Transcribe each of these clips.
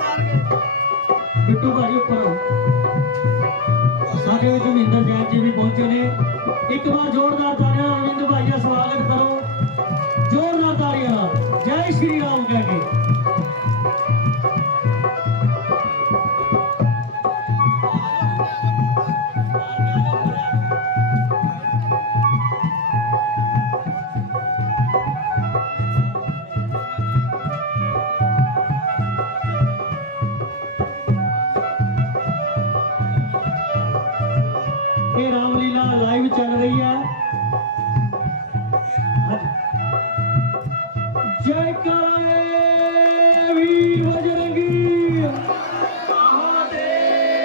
बिट्टू भाजी उपर साडे विच महेंद्र जैन जी भी पहुंचे ने। एक बार जोरदार तालियां अरविंद भाई का स्वागत करो, जोरदार तालियां। जय श्री राम कह के रामलीला लाइव चल रही है। जय कराए वीर बजरंगी,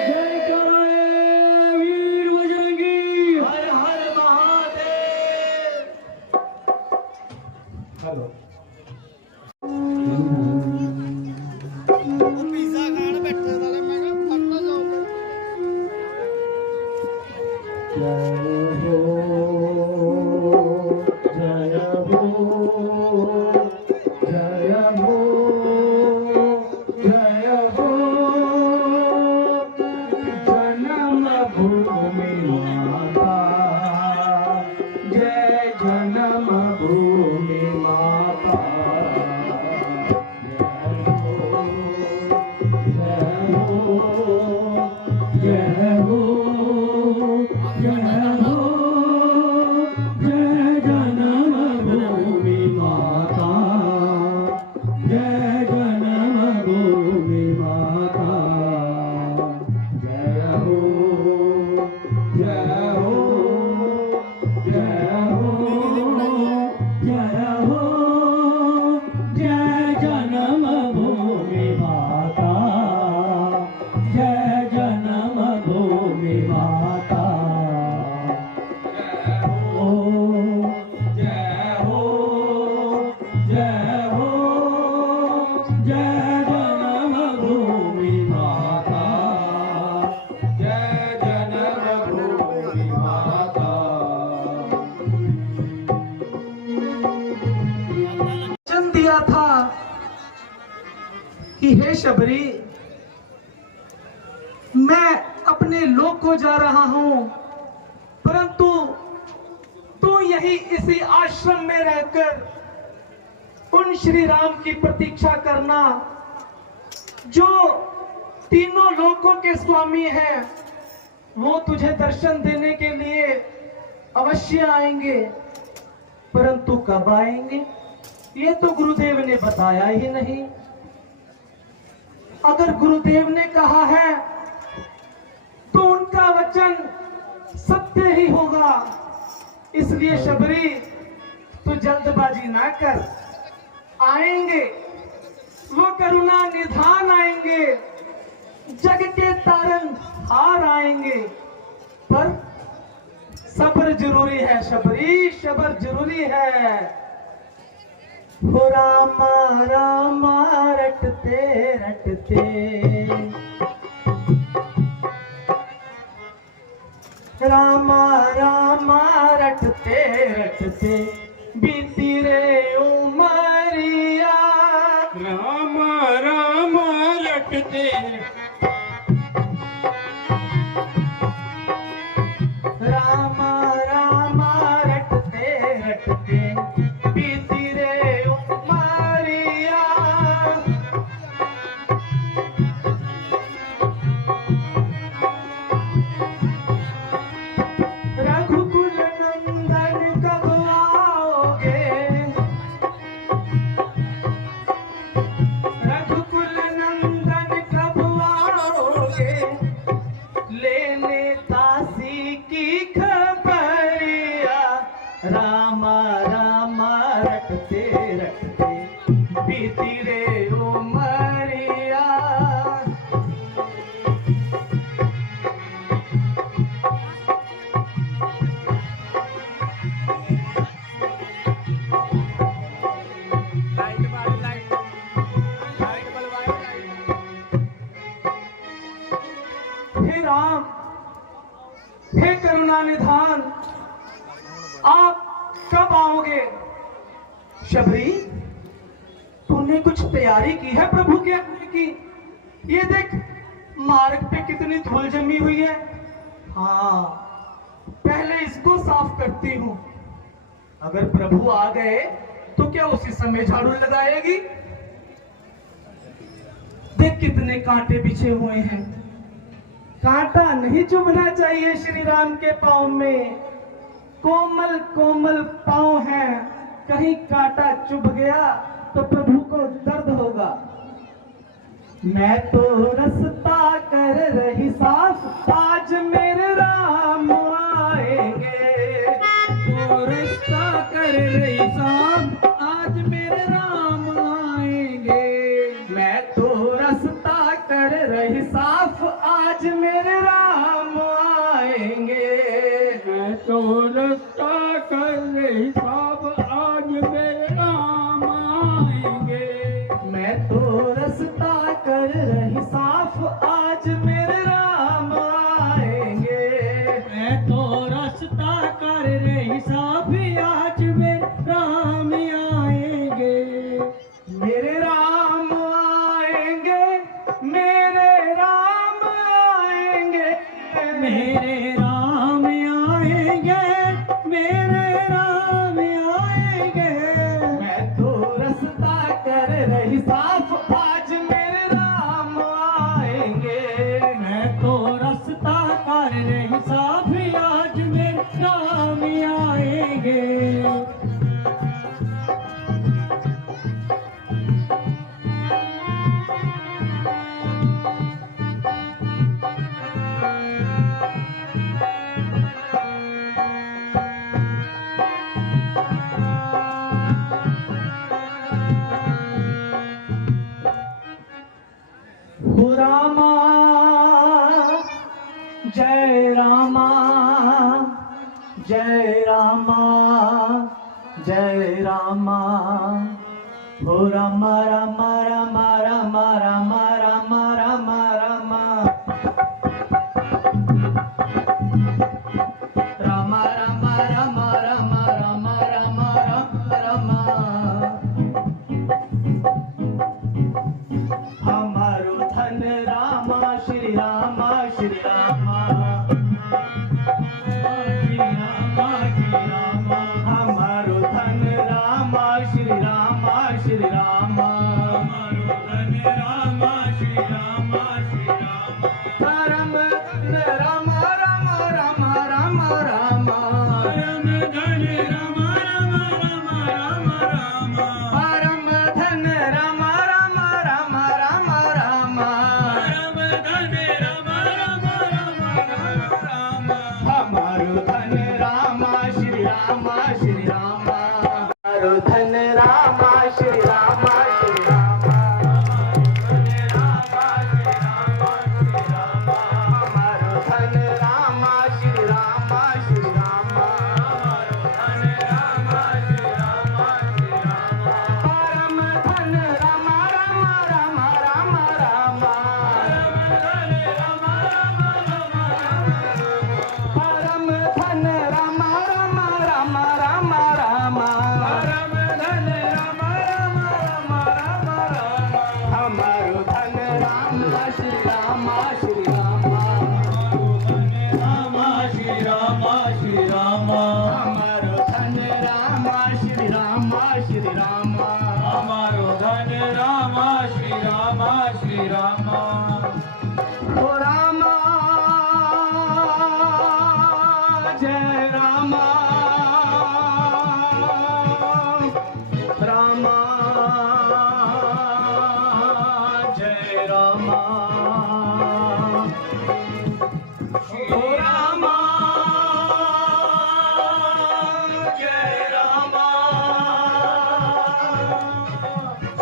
जय कराए वीर बजरंगी, हर हर महादेव। हेलो पिज़्ज़ा खाने बैठे साले मैं कहा फटना जाओ। जय हो जय हो जय हो जय हो जन्म भूमि माता, जय जन्म भूमि माता। जय हो जय हो जय हो जय जन्म भूमि माता, जय जन्म भूमि माता। जय हो जय हो जय हो जय हो जय जन्म भूमि माता, जय जन्म भूमि माता। जय हो जय हो जय जन्म भूमि माता, जय जन्म भूमि माता। वचन दिया था कि हे शबरी, मैं अपने लोक को जा रहा हूं, परंतु तू यही इसी आश्रम में रहकर उन श्री राम की प्रतीक्षा करना जो तीनों लोकों के स्वामी हैं। वो तुझे दर्शन देने के लिए अवश्य आएंगे, परंतु कब आएंगे ये तो गुरुदेव ने बताया ही नहीं। अगर गुरुदेव ने कहा है तो उनका वचन सत्य ही होगा। इसलिए शबरी तू जल्दबाजी ना कर, आएंगे वो करुणा निधान आएंगे, जग के तारन हार आएंगे, पर सब्र जरूरी है शबरी, सब्र जरूरी है। हो रामा रामा रटते रटते, रामा रामा रटते रटते बीती रे उमरिया, रामा रामा रटते रामा रामा रटते रटते बीती रे उमरिया। रघुकुल नंदन कब आओगे, रघुकुल नंदन कब आओगे, लेने दासी की खबरिया। रामा रामा रटते रटते बीती रे उमरिया। हे राम, हे करुणा निधान, आप कब आओगे? शबरी, तूने कुछ तैयारी की है प्रभु के आने की? ये देख मार्ग पे कितनी धूल जमी हुई है। हाँ, पहले इसको साफ करती हूँ। अगर प्रभु आ गए तो क्या उसी समय झाड़ू लगाएगी। देख कितने कांटे बिछे हुए हैं। कांटा नहीं चुभना चाहिए श्री राम के पांव में। कोमल कोमल पांव हैं, कहीं कांटा चुभ गया तो प्रभु को दर्द होगा। मैं तो रास्ता कर रही साफ, आज मेरे राम आएंगे। तो रास्ता कर रही साफ, आज मेरे राम आएंगे। मैं तो रास्ता कर रही साफ, आज मेरे राम आएंगे। मैं तो रास्ता कर रही साफ, आज मेरे राम आएंगे। मैं तो रास्ता कर रही साफ, आज मेरे राम आएंगे। मैं तो रास्ता कर रही साफ, आज मेरे राम आएंगे। मेरे राम आएंगे, मेरे राम आएंगे। मेरे राम आएंगे, मेरे राम आएंगे। मैं तो रास्ता कर रही साफ, आज मेरे राम आएंगे। मैं तो रास्ता कर रही साफ, आज मेरे राम आएंगे। हो रामा जय रामा, जय रामा जय रामा। हो रामा रामा रामा रामा रामा रामा रामा रामा। रामा रामा रामा रामा रामा रामा रामा। हमारो धन रामा श्री रामा, श्री रामा। श्री रामा, श्री रामा। हमारो धन रामा श्री रामा, श्री रामा। हमारो धन रामा, श्री रामा, श्री रामा। परम धन रामा रामा रामा रामा रामा। परम धन रामा, रामा रामा रामा रामा। परम धन रामा रामा रामा रामा रामा। परम धन रामा, रामा रामा रामा रामा। हमारो धन रामा श्री रामा, श्री रामा। हमारो धन रामा श्री रामा, श्री रामा। हमारो धन रामा श्री रामा, श्री रामा। परम धन रामा रामा रामा रामा रामा। परम धन रामा रामा रामा रामा रामा। हमारो धन रामा श्री रामा, श्री रामा। रामा, श्री रामा, श्री रामा। हमारो धन रामा श्री रामा, श्री रामा। हमारो धन रामा, श्री रामा, श्री रामा। ओ रामा जय रामा, रामा जय रामा। ओ रामा जय रामा,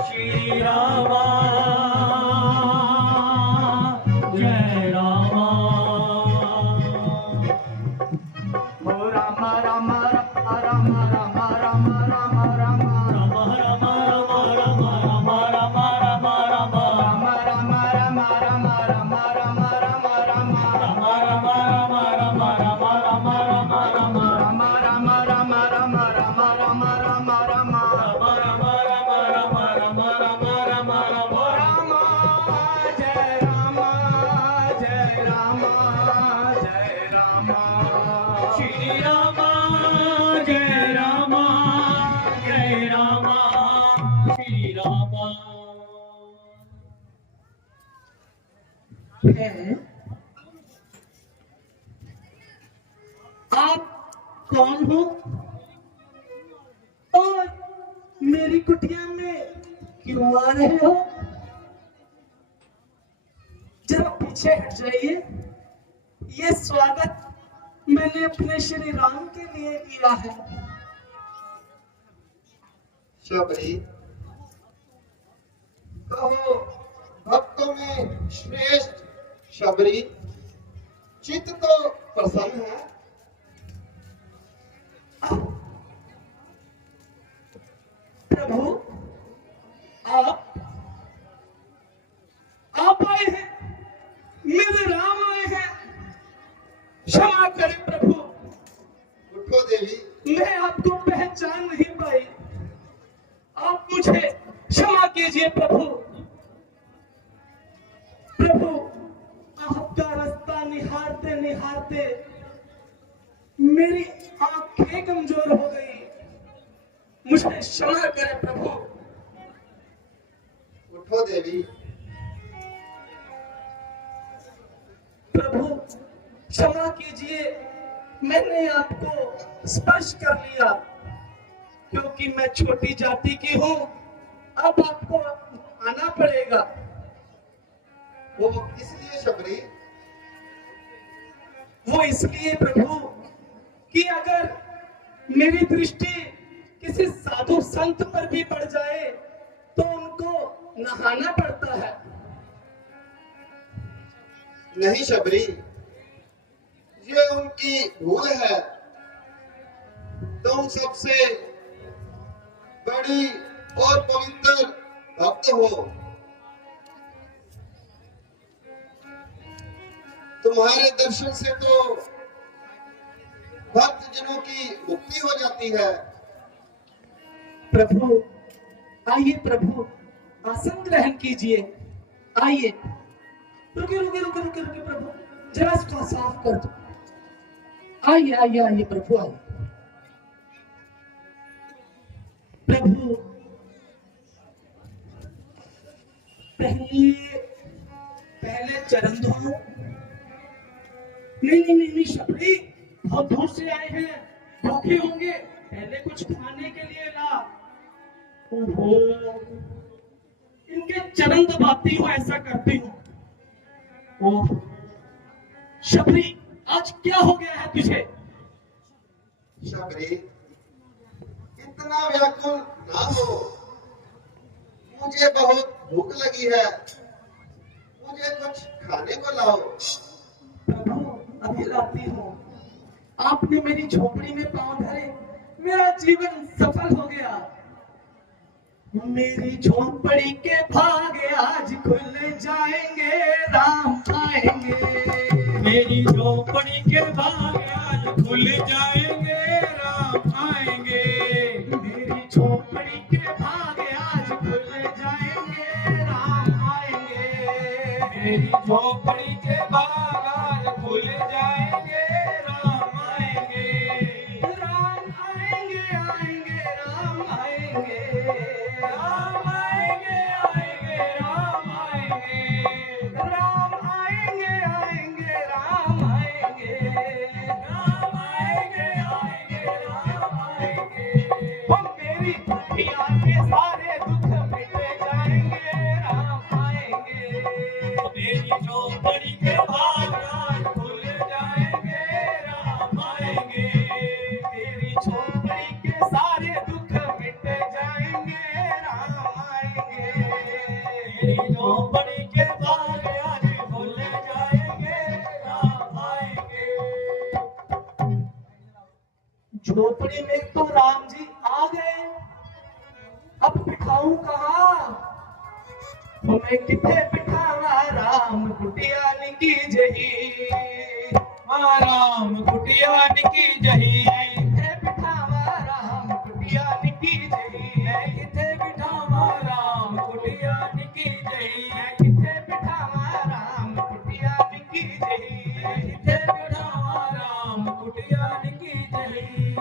श्री रामा जय रामा। ओ रामा रामा रामा रामा रामा रामा रामा। रामा रामा रामा रामा रामा रामा रामा रामा। रामा रामा रामा रामा रामा है। आप कौन हो और मेरी कुटिया में क्यों आ रहे हो? जरा पीछे हट जाइए। ये स्वागत मैंने अपने श्री राम के लिए किया है। शबरी, कहो भक्तों में श्रेष्ठ शबरी, चित्त तो प्रसन्न है। प्रभु, आप आए हैं, मेरे राम आए हैं। क्षमा करें प्रभु, उठो देवी। मैं आपको पहचान नहीं पाई। आप मुझे क्षमा कीजिए प्रभु। प्रभु, आपका रास्ता निहारते निहारते मेरी आंखें कमजोर हो गई। मुझे क्षमा करें प्रभु। उठो देवी। प्रभु, क्षमा कीजिए, मैंने आपको स्पर्श कर लिया क्योंकि मैं छोटी जाति की हूँ। अब आपको आना पड़ेगा। वो इसलिए शबरी? वो इसलिए प्रभु कि अगर मेरी दृष्टि किसी साधु संत पर भी पड़ जाए तो उनको नहाना पड़ता है। नहीं शबरी, ये उनकी भूल है। तुम सबसे बड़ी और पवित्र भक्त हो। तुम्हारे दर्शन से तो भक्त जनों की मुक्ति हो जाती है। प्रभु, आइए प्रभु, आसन ग्रहण कीजिए। आइए। रुके रुके रुके रुके रुके प्रभु, जरा इसको साफ कर दो। आइए आइए आइए प्रभु, आइए। प्रभु, पहले चरण धो। नहीं शबरी, बहुत दूर से आए हैं, भूखे होंगे, पहले कुछ खाने के लिए ला। ओहो, इनके चरण दबाती हूँ, ऐसा करती हूँ। ओह शबरी, आज क्या हो गया है तुझे? शबरी, इतना व्याकुल ना हो। मुझे बहुत भूख लगी है, मुझे कुछ खाने को लाओ। प्रभु, अभी लाती हूँ। आपने मेरी झोपड़ी में पांव धरे, मेरा जीवन सफल हो गया। मेरी झोपड़ी के भागे आज खुल जाएंगे, राम आएंगे। मेरी झोपड़ी के भाग आज खुल जाएंगे, राम आएंगे। मेरी झोपड़ी के भागे आज खुल जाएंगे, राम आएंगे। मेरी झोपड़ी के भाग आज खुल जाएंगे, राम आएंगे। राम आएंगे आएंगे, राम आएंगे। राम आएंगे आएंगे, राम आएंगे। राम आएंगे आएंगे, राम आएंगे। राम आएंगे आएंगे, राम आएंगे। वो मेरी दुनिया के सारे दुख मिट जाएंगे, राम आएंगे। मेरी झोपड़ी के भाग आज खुल जाएंगे, राम आएंगे। तेरी झोपड़ी के सारे दुख मिट जाएंगे, राम आएंगे। मेरी झोपड़ी के भाग आज खुल जाएंगे, राम आएंगे। झोपड़ी में तो राम जी आ गए, अब बिठाऊं कहाँ? मैं किथे बिठावा, राम कुटिया की जही। राम कुटिया की जही। किथे बिठावा, राम कुटिया की जही। मैं किथे बिठावा, राम कुटिया की जही। मैं किथे बिठावा, राम कुटिया की जही। मैं किथे बिठावा, राम कुटिया की जही।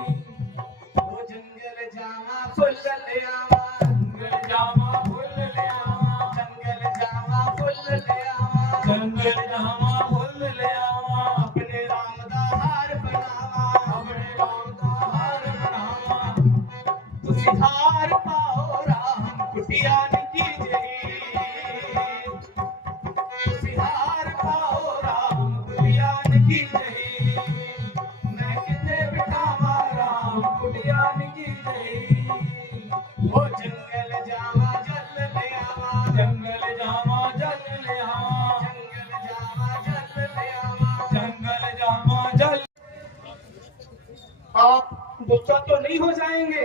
वो जंगल जावा फुल ले आवा, जंगल जावा फुल ले आवा। जंगल जावा फुल ले आवा। जंगल जंगल जावा फुल ले आवा अपने राम दा हार बनावा अपने राम दा हार बनावा तुसी हार पाओ राम कुटिया की जही तुसी हार पाओ राम कुटिया की जही मैं किते बिठावा राम कुटिया की जही ओ जंगल जावा जल ले आवा जंगल जावा जल ले आवा जंगल जावा जल ले आवा जंगल जावा जल आप गुस्सा तो नहीं हो जाएंगे?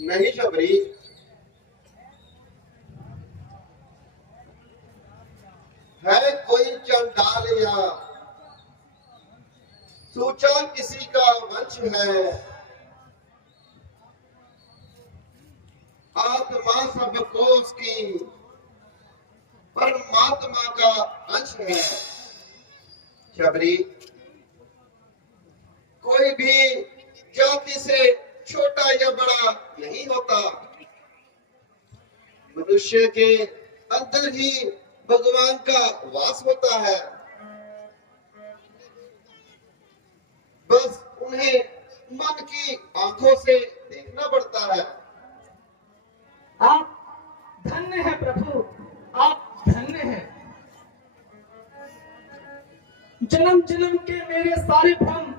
नहीं शबरी, है कोई चंडाल या सूचा किसी का वंश है, आत्मा सबको उसकी परमात्मा का अंश है। शबरी, कोई भी जाति से छोटा या बड़ा नहीं होता, मनुष्य के अंदर ही भगवान का वास होता है। बस उन्हें मन की आंखों से देखना पड़ता है। आप धन्य हैं प्रभु, आप धन्य हैं। जन्म जन्म के मेरे सारे भ्रम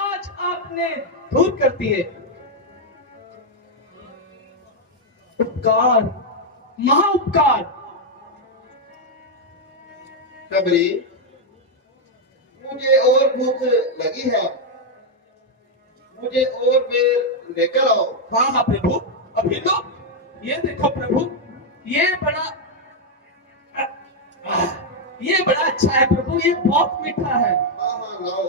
आज आपने दूर कर दिए। उपकार, महाउपकार। शबरी, मुझे और भूख लगी है, मुझे और बेर लेकर आओ। हाँ हाँ प्रभु, अभी तो ये देखो प्रभु, ये बड़ा अच्छा है प्रभु, ये बहुत मीठा है। हाँ हाँ लाओ।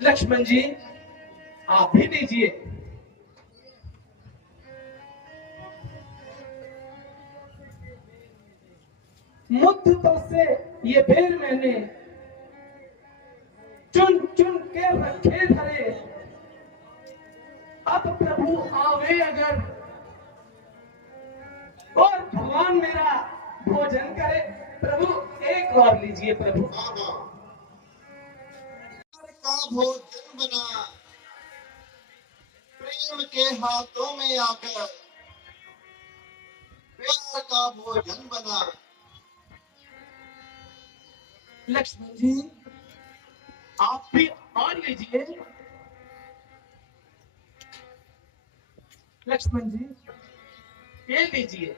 लक्ष्मण जी, आप भी दीजिए। मुद्दतों से ये बेर मैंने चुन चुन के रखे धरे, अब प्रभु आवे अगर और भगवान मेरा भोजन करे। प्रभु एक और लीजिए प्रभु। हाँ हाँ। प्यार का भोजन बना, प्रेम के हाथों में आकर प्यार का भोजन बना। लक्ष्मण जी, आप भी और लीजिए। लक्ष्मण जी, ये लीजिए।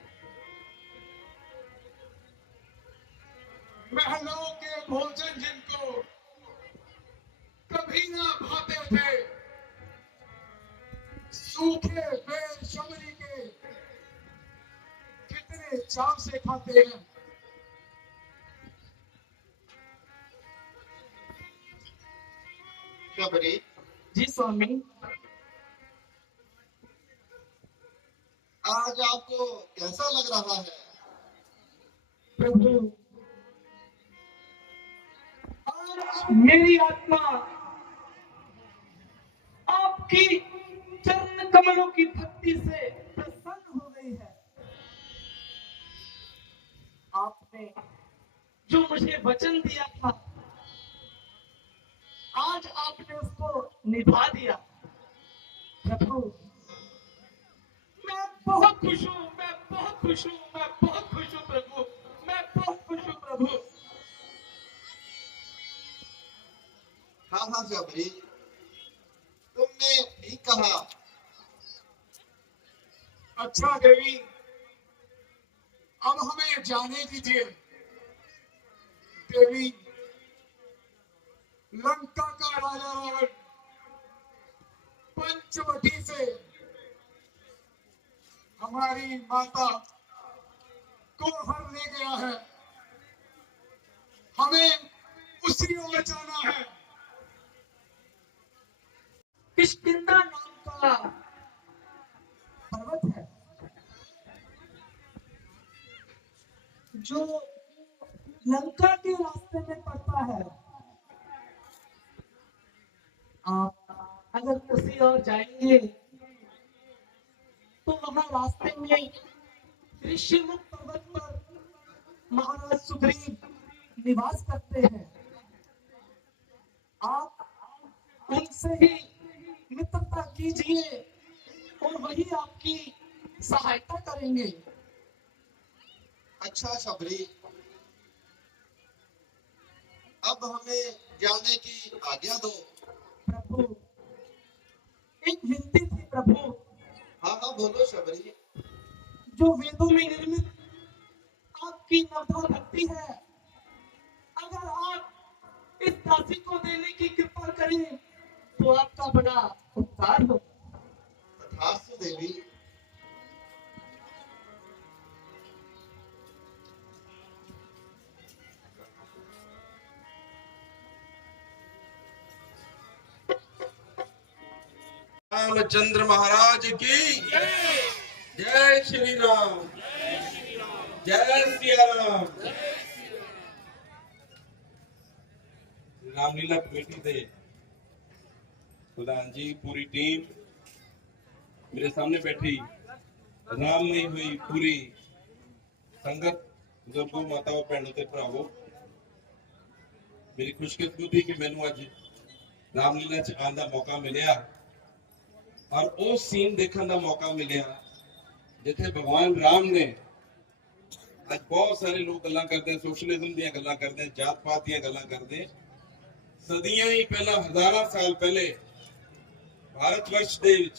महलों के भोजन जिनको कभी ना भाते थे, सूखे बेर शबरी के कितने चाव से खाते हैं। शबरी, जी स्वामी। आज आपको कैसा लग रहा है? प्रभु, आज मेरी आत्मा आपकी चरण कमलों की भक्ति से प्रसन्न हो गई है। आपने जो मुझे वचन दिया था, आज आपने उसको निभा दिया। प्रभु, मैं बहुत खुश हूँ, मैं बहुत खुश हूँ, मैं बहुत खुश हूँ प्रभु, मैं बहुत खुश हूँ प्रभु। हाँ हाँ शबरी, तुमने ठीक कहा। अच्छा देवी, अब हमें जाने दीजिए। देवी, लंका का राजा रावण पंचवटी से हमारी माता को हर ले गया है, हमें उसी को बचाना है। किष्किंधा नाम का पर्वत है जो लंका के रास्ते में पड़ता है। आप अगर उसी ओर जाएंगे तो वहां रास्ते में ऋषिमुख पर्वत पर महाराज सुग्रीव निवास करते हैं। आप उनसे ही मित्रता कीजिए और वही आपकी सहायता करेंगे। अच्छा शबरी, अब हमें जाने की आज्ञा दो। प्रभु, एक विनती थी प्रभु। हाँ हाँ बोलो शबरी। जो वेदों में निर्मित आपकी नवधा भक्ति है, अगर आप इस दासी को देने की कृपा करें तो आपका बड़ा उपकार हो। तथास्तु देवी। रामचंद्र महाराज की जय श्री राम, जय सिया राम। रामलीला कमेटी दे प्रधान जी, पूरी टीम, मेरे सामने बैठी राममयी हुई पूरी संगत, बुजुर्गों, माताओं, भैनों ते भरावो, मेरी खुशकिस्मती कि मैनू अज रामलीला च आने का मौका मिलिया और उस सीन देखने का मौका मिलिया जिथे भगवान राम ने, आज बहुत सारे लोग गल्लां करते हैं, सोशलिज्म दी गल्लां करते हैं, जात पात दी गल्लां करते हैं। सदियां ही पहला, हजारां साल पहले भारतवर्ष दे विच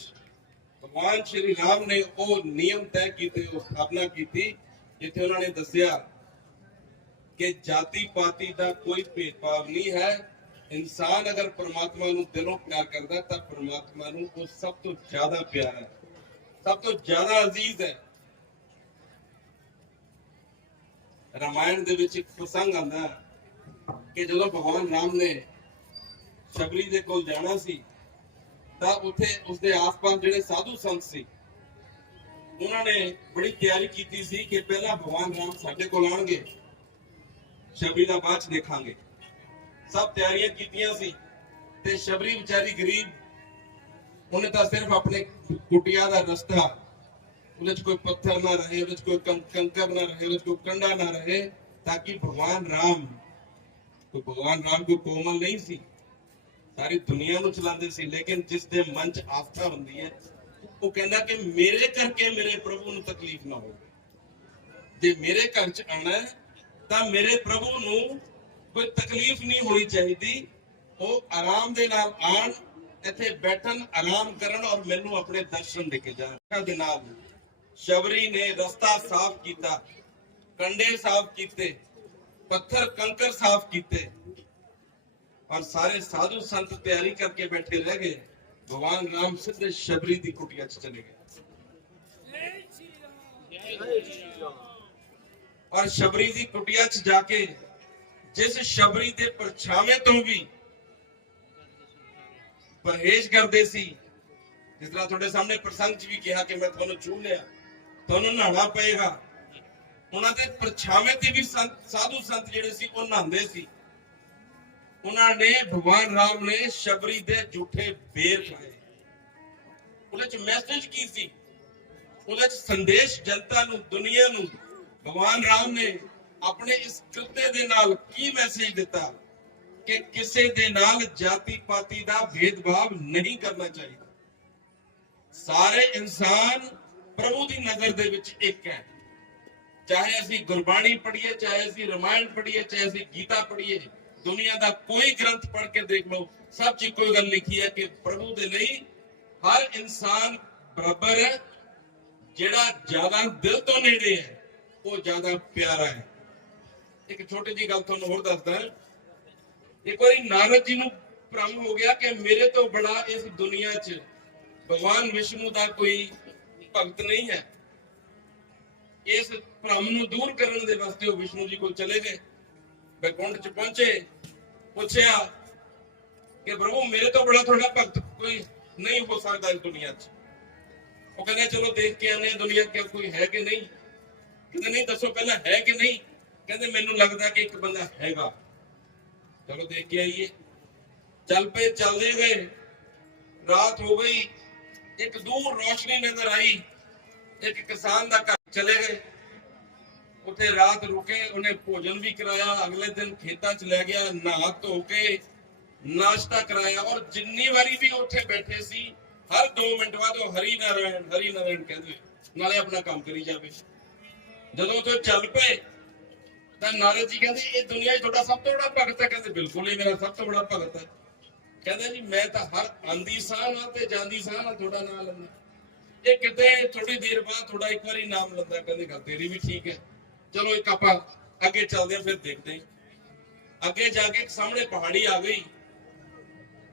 भगवान श्री राम ने वो नियम तय कीते, वो स्थापना की जिथे उन्होंने दसिया कि जाति पाति का कोई भेदभाव नहीं है। इंसान अगर परमात्मा नूं दिलों प्यार करता तो परमात्मा नूं वो सब तो ज्यादा प्यारा है, सब तो ज्यादा अजीज है। रामायण दे विच एक प्रसंग आंदा कि जदों भगवान राम ने शबरी दे कोल जाना सी तां उत्थे उसदे आस-पास जिहड़े साधु संत सी उन्होंने बड़ी तैयारी की सी कि पहला भगवान राम साडे कोल आउणगे, शबरी दा बाद च देखांगे। सब तैयारियां कीतियां सी ते शबरी बेचारी गरीब, उन्हें तो सिर्फ अपने कुटिया का रस्ता, उन्हें कोई पत्थर ना रहे, उन्हें कोई कंकर ना रहे, उन्हें कोई कंडा ना रहे, ताकि भगवान राम कोई कोमल नहीं सी, सारी दुनिया को चलाते सी। लेकिन जिस दे मन च आस्था होंदी है वो कहना कि मेरे करके मेरे प्रभु ਨੂੰ तकलीफ ना हो, जे मेरे घर च आना है तां मेरे प्रभु ਨੂੰ कोई तकलीफ नहीं होनी चाहिए। वो आराम दे नाल आन, इत्थे बैठन, आराम करन और मैनू अपने दर्शन देके जान दे नाल। शबरी ने रास्ता साफ किया, कंडे साफ किए, पत्थर कंकर साफ किए और सारे साधु संत तैयारी करके बैठे रह गए। भगवान राम सीधे शबरी की कुटिया च चले गए और शबरी की कुटिया च जाके जिस शबरी के परछावे तो भी परहेज करते सी, जिस तरह थोड़े सामने प्रसंग च भी कहा कि मैं थोड़ा छू लिया, थोड़ा नहाना पेगा, उन्होंने परछावे ते भी साधु संत जिहड़े सी वो नहांदे सी। उन्होंने भगवान राम ने शबरी दे झूठे बेर खाए। उन्हें मैसेज की सी, उन्हें संदेश जनता नूं, दुनिया नूं भगवान राम ने अपने इस कृत्य दे नाल की मैसेज दिता कि किसी दे नाल जाति पाति दा भेदभाव नहीं करना चाहिए। सारे इंसान प्रभु की नजर दे विच एक है। चाहे असी गुरबाणी पढ़िए, चाहे असी रामायण पढ़िए, चाहे असी गीता पढ़िए, दुनिया का कोई ग्रंथ पढ़ के देख लो, सब च कोई गल लिखी है कि प्रभु दे लई हर इंसान बराबर है। जिहड़ा ज्यादा दिल तो नेड़े है वो ज्यादा प्यारा है। एक छोटी जी गल तुहानूं होर दसदा, एक बार नारद जी नूं भ्रम हो गया कि मेरे तो बड़ा इस दुनिया च भगवान विष्णु का कोई भगत नहीं है। इस भ्रम नूं दूर करने दे वास्ते वो विष्णु जी को चले गए, बैकुंठ च पहुंचे, पूछया कि प्रभु मेरे तो बड़ा थोड़ा भगत कोई नहीं हो सकता इस दुनिया च। वो कहने चलो देख के आने दुनिया क्या कोई है कि नहीं। कहते नहीं दसो पहला है कि नहीं। कहते मैनू लगता कि एक बंदा हैगा, चलो देख के आइए। चल पे चलते गए, रात हो गई, एक दूर रोशनी नजर आई, एक किसान का घर चले गए। ਉੱਥੇ ਰਾਤ ਰੁਕੇ, ਉਹਨੇ ਭੋਜਨ ਵੀ ਕਰਾਇਆ, ਅਗਲੇ ਦਿਨ ਖੇਤਾਂ 'ਚ ਲੈ ਗਿਆ, ਨਹਾ ਧੋ ਕੇ ਨਾਸ਼ਤਾ ਕਰਾਇਆ, ਔਰ ਜਿੰਨੀ ਵਾਰੀ ਵੀ ਉੱਥੇ ਬੈਠੇ ਸੀ ਹਰ 2 ਮਿੰਟ ਬਾਅਦ ਉਹ ਹਰੀ ਨਾਰਾਇਣ ਕਹਿੰਦੇ, ਨਾਲੇ ਆਪਣਾ ਕੰਮ ਕਰੀ ਜਾਵੇ। ਜਦੋਂ ਤੋਂ ਚੱਲ ਪਏ ਤਾਂ ਨਾਰਦ ਜੀ ਕਹਿੰਦੇ ਇਹ ਦੁਨੀਆ 'ਚ ਤੁਹਾਡਾ ਸਭ ਤੋਂ ਬੜਾ ਭਗਤ ਹੈ। ਕਹਿੰਦੇ ਬਿਲਕੁਲ ਇਹ ਮੇਰਾ ਸਭ ਤੋਂ ਬੜਾ ਭਗਤ ਹੈ। ਕਹਿੰਦੇ ਜੀ ਮੈਂ ਤਾਂ ਹਰ ਆਂਦੀ ਸਾਹ ਨਾਲ ਤੇ ਜਾਂਦੀ ਸਾਹ ਨਾਲ ਤੁਹਾਡਾ ਨਾਮ ਲੈਂਦਾ, ਇਹ ਕਿਤੇ ਥੋੜੀ ਦੇਰ ਬਾਅਦ ਤੁਹਾਡਾ ਇੱਕ ਵਾਰੀ ਨਾਮ ਲੈਂਦਾ। ਕਹਿੰਦੇ ਗੱਲ ਤੇਰੀ ਵੀ ਠੀਕ ਹੈ, ਚਲੋ ਇੱਕ ਆਪਾਂ ਅੱਗੇ ਚੱਲਦੇ ਹਾਂ, ਫਿਰ ਦੇਖਦੇ ਹਾਂ। ਅੱਗੇ ਜਾ ਕੇ ਸਾਹਮਣੇ ਪਹਾੜੀ ਆ ਗਈ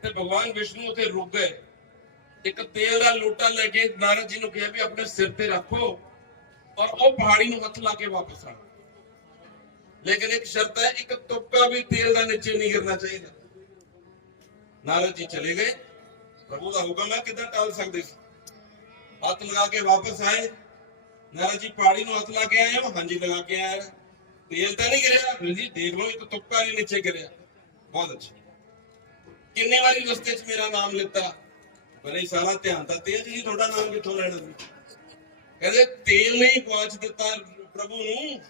ਤੇ ਭਗਵਾਨ ਵਿਸ਼ਨੂੰ ਉੱਥੇ ਰੁਕ ਗਏ। ਇੱਕ ਤੇਲ ਦਾ ਲੋਟਾ ਲੈ ਕੇ ਨਾਰਦ ਜੀ ਨੂੰ ਕਿਹਾ ਵੀ ਆਪਣੇ ਸਿਰ ਤੇ ਰੱਖੋ ਔਰ ਉਹ ਪਹਾੜੀ ਨੂੰ ਹੱਥ ਲਾ ਕੇ ਵਾਪਸ ਆਣਾ, ਲੇਕਿਨ ਇੱਕ ਸ਼ਰਤ ਹੈ, ਇੱਕ ਤੁਪਕਾ ਵੀ ਤੇਲ ਦਾ ਨੀਚੇ ਨਹੀਂ ਗਿਰਨਾ ਚਾਹੀਦਾ। ਨਾਰਦ ਜੀ ਚਲੇ ਗਏ, ਪ੍ਰਭੂ ਦਾ ਹੁਕਮ ਹੈ, ਕਿੱਦਾਂ ਟਾਲ ਸਕਦੇ ਸੀ। ਹੱਥ ਲਗਾ ਕੇ ਵਾਪਸ ਆਏ। ਨਾਰਦ ਜੀ ਪਹਾੜੀ ਨੂੰ ਹੱਥ ਲਾ ਕੇ ਆਏ ਹੋ? ਹਾਂਜੀ ਲਗਾ ਕੇ ਆਇਆ। ਤੇਲ ਤਾਂ ਨਹੀਂ ਗਿਰਿਆ? ਜੀ ਦੇਖ ਲਓ ਇੱਕ ਤੁਪਕਾ ਨਹੀਂ ਨੀਚੇ ਗਿਰਿਆ। ਬਹੁਤ ਅੱਛਾ। ਕਿੰਨੇ ਵਾਰੀ ਰਸਤੇ 'ਚ ਮੇਰਾ ਨਾਮ ਲਿੱਤਾ, ਪਰ ਇਹ ਸਾਰਾ ਧਿਆਨ ਤਾਂ ਤੇਲ ਜੀ ਤੁਹਾਡਾ ਨਾਮ ਕਿੱਥੋਂ ਲੈਣਾ ਸੀ। ਕਹਿੰਦੇ ਤੇਲ ਨਹੀਂ ਗਵਾਚ ਦਿੱਤਾ ਪ੍ਰਭੂ ਨੂੰ,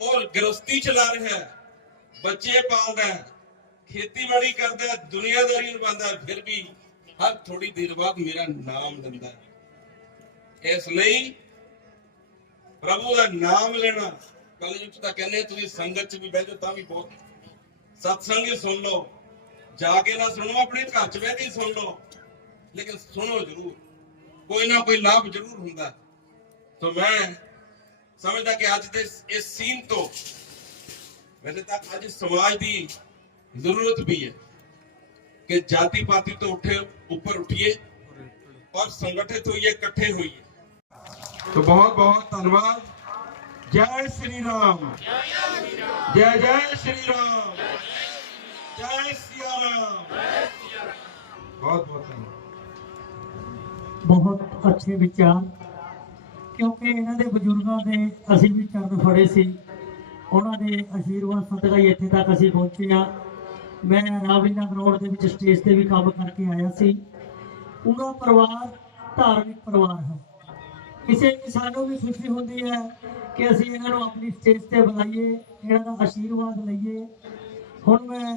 ਔਰ ਗ੍ਰਸਤੀ ਚਲਾ ਰਿਹਾ ਹੈ, ਬੱਚੇ ਪਾਲਦਾ ਹੈ, ਖੇਤੀਬਾੜੀ ਕਰਦਾ, ਦੁਨੀਆਦਾਰੀ ਨਿਭਾਉਂਦਾ, ਫਿਰ ਵੀ ਹਰ ਥੋੜੀ ਦੇਰ ਬਾਅਦ ਮੇਰਾ ਨਾਮ ਲੈਂਦਾ ਹੈ। ਇਸ ਲਈ ਪ੍ਰਭੂ ਦਾ ਨਾਮ ਲੈਣਾ, ਕਲਯੁਗ 'ਚ ਤਾਂ ਕਹਿੰਦੇ ਤੁਸੀਂ ਸੰਗਤ 'ਚ ਵੀ ਬਹਿ ਜਾਓ ਤਾਂ ਵੀ ਬਹੁਤ, ਸਤਸੰਗ ਹੀ ਸੁਣ ਲਓ, ਜਾ ਕੇ ਨਾ ਸੁਣੋ, ਆਪਣੇ ਘਰ 'ਚ ਬਹਿ ਕੇ ਸੁਣ ਲਓ, ਲੇਕਿਨ ਸੁਣੋ ਜ਼ਰੂਰ, ਕੋਈ ਨਾ ਕੋਈ ਲਾਭ ਜ਼ਰੂਰ ਹੁੰਦਾ। तो मैं समझदा कि अज दे इस सीन तो वैसे तक अज समाज की जरूरत भी है कि जाति पाति तो उठे ऊपर उठिए और संगठित होइए, इकट्ठे होइए। तो बहुत बहुत धन्यवाद। जय श्री राम, जय जय श्री राम, जय सिया राम। बहुत बहुत धन्यवाद। बहुत अच्छे विचार, क्योंकि ਇਹਨਾਂ ਦੇ ਬਜ਼ੁਰਗਾਂ ਦੇ ਅਸੀਂ ਵੀ ਚਰਨ ਫੜੇ ਸੀ, ਉਹਨਾਂ ਦੇ ਆਸ਼ੀਰਵਾਦ ਸਦਕਾ ਹੀ ਇੱਥੇ ਤੱਕ ਅਸੀਂ ਪਹੁੰਚੇ ਹਾਂ। ਮੈਂ ਰਾਵਲੀਨਾ ਗਰਾਊਂਡ ਦੇ ਵਿੱਚ ਸਟੇਜ ਤੇ ਵੀ ਕੰਮ ਕਰਕੇ ਆਇਆ ਸੀ। ਪੂਰਾ ਪਰਿਵਾਰ ਧਾਰਮਿਕ ਪਰਿਵਾਰ ਹੈ। ਕਿਸੇ ਵੀ ਸਾਨੂੰ ਵੀ ਖੁਸ਼ੀ ਹੁੰਦੀ ਹੈ ਕਿ ਅਸੀਂ ਇਹਨਾਂ ਨੂੰ ਆਪਣੀ ਸਟੇਜ ਤੇ ਬੁਲਾਈਏ, ਇਹਨਾਂ ਦਾ ਆਸ਼ੀਰਵਾਦ ਲਈਏ। ਹੁਣ ਮੈਂ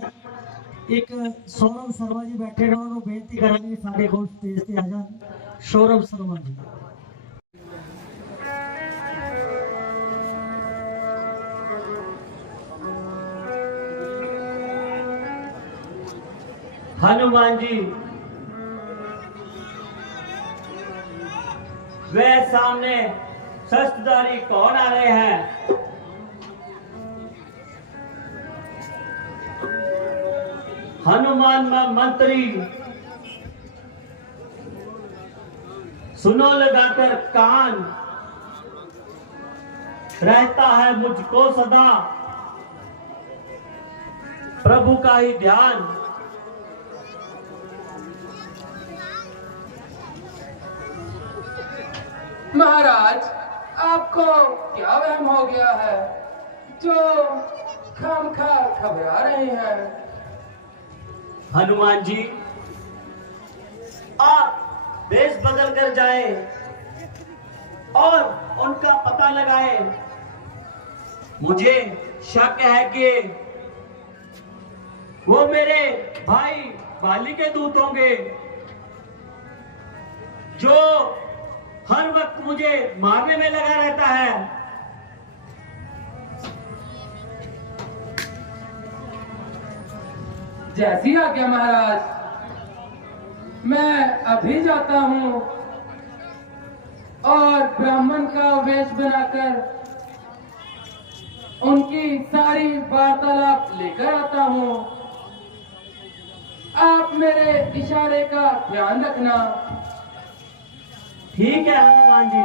ਇੱਕ ਸੌਰਵ ਸ਼ਰਮਾ ਜੀ ਬੈਠੇ ਨੇ, ਉਹਨਾਂ ਨੂੰ ਬੇਨਤੀ ਕਰਾਂਗੀ ਸਾਡੇ ਕੋਲ ਸਟੇਜ ਤੇ ਆ ਜਾਣ। ਸੌਰਵ ਸ਼ਰਮਾ ਜੀ। हनुमान जी, वे सामने शस्त्रधारी कौन आ रहे हैं? हनुमान मंत्री, सुनो लगाकर कान, रहता है मुझको सदा प्रभु का ही ध्यान। महाराज, आपको क्या वहम हो गया है जो खामखा घबरा रहे हैं? हनुमान जी, आप देश बदल कर जाए और उनका पता लगाए। मुझे शक है कि वो मेरे भाई बाली के दूत होंगे, जो हर वक्त मुझे मारने में लगा रहता है। जैसी आज्ञा महाराज, मैं अभी जाता हूँ और ब्राह्मण का वेश बनाकर उनकी सारी वार्तालाप लेकर आता हूँ। आप मेरे इशारे का ध्यान रखना। ठीक है हनुमान जी।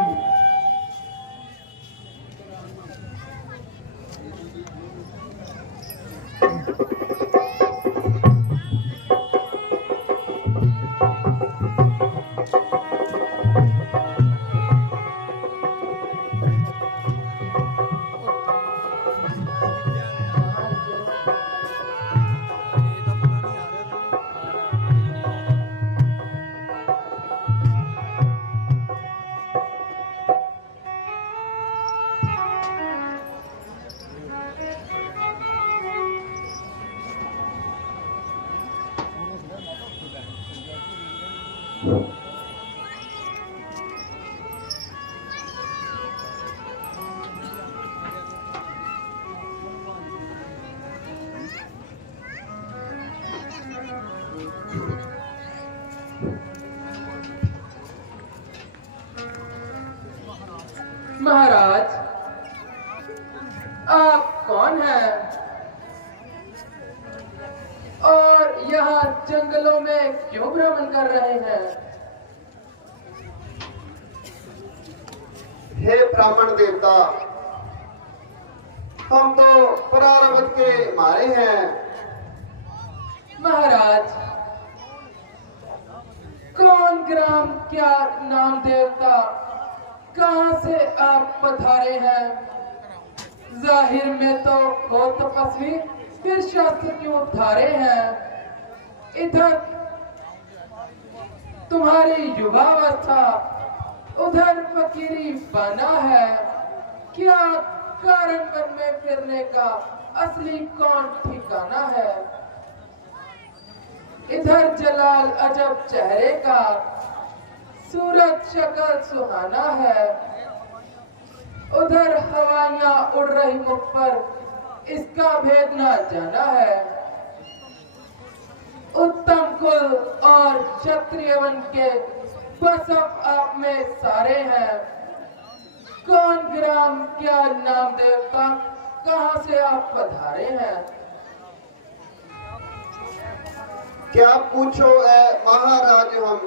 महाराज, आप कौन हैं और यहाँ जंगलों में क्यों भ्रमण कर रहे हैं? हे ब्राह्मण देवता, हम तो प्रारब्ध के मारे हैं। महाराज, कौन ग्राम क्या नाम देवता, कहां से आप पधारे हैं? जाहिर में तो हो तपस्वी, फिर शास्त्र क्यों धारे हैं? इधर तुम्हारी युवावस्था, उधर फकीरी बना है। क्या कारण वन में फिरने का असली कौन ठिकाना है? इधर जलाल अजब चेहरे का, सूरत शक्ल सुहाना है। उधर हवाइयां उड़ रही मुख पर, इसका भेद ना जाना है। उत्तम कुल और क्षत्रिय वन के बस अब आप में सारे हैं। कौन ग्राम क्या नाम देवता, कहां से आप पधारे हैं? क्या पूछो है महाराज, हम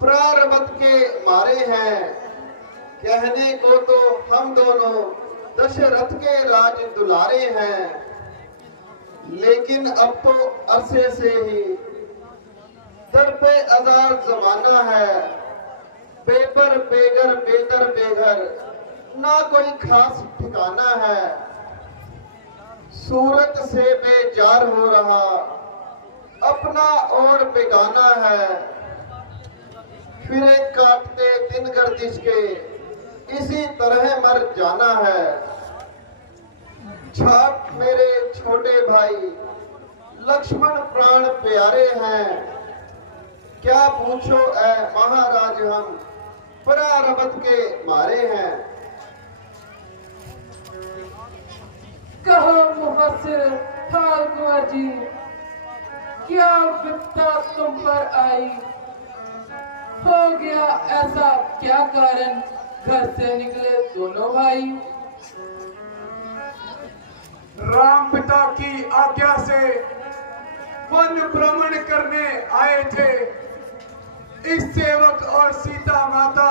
प्रारब्ध के मारे हैं। कहने को तो हम दोनों दशरथ के राज दुलारे हैं, लेकिन अब तो अरसे से ही दर पे अजार जमाना है। बेपर बेगर बेदर बेघर, ना कोई खास ठिकाना है। सूरत से बेजार हो रहा, अपना और बेगाना है। फिरे काटते दिन गर्दिश के, इसी तरह मर जाना है। छाट मेरे छोटे भाई, लक्ष्मण प्राण प्यारे हैं। क्या पूछो ऐ महाराज, हम प्रारब्ध के मारे हैं। कहो मुफस्सिर ठाल कुंवर जी, क्या विपदा तुम पर आई? हो गया ऐसा क्या कारण, घर से निकले दोनों भाई? राम पिता की आज्ञा से वन भ्रमण करने आए थे। इस सेवक और सीता माता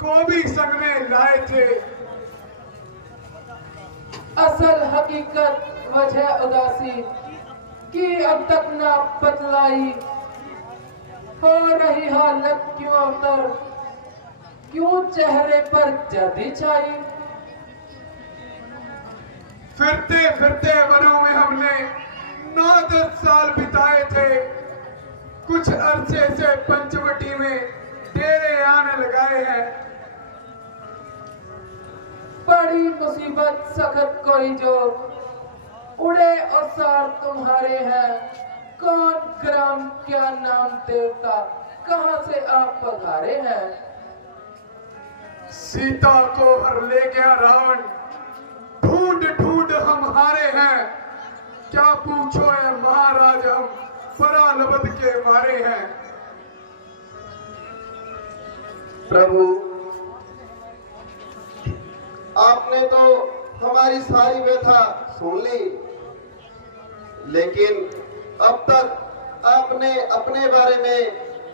को भी संग में लाए थे। असल हकीकत वजह उदासी की अब तक ना बतलाई। हो रही हालत क्यों अवतर, क्यों चेहरे पर जदी छाई? फिरते फिरते वनों में हमने 9-10 साल बिताए थे। कुछ अरसे से पंचवटी में डेरे आने लगाए हैं। बड़ी मुसीबत सखत कोई जो उड़े औसार तुम्हारे हैं। कौन ग्राम क्या नाम देवता, कहां से आप पधारे हैं? सीता को हर ले गया रावण, ढूंढ ढूंढ हम हारे हैं। क्या पूछो है महाराज, हम प्रारब्ध के मारे हैं। प्रभु, आपने तो हमारी सारी व्यथा सुन ली, लेकिन अब तक आपने अपने बारे में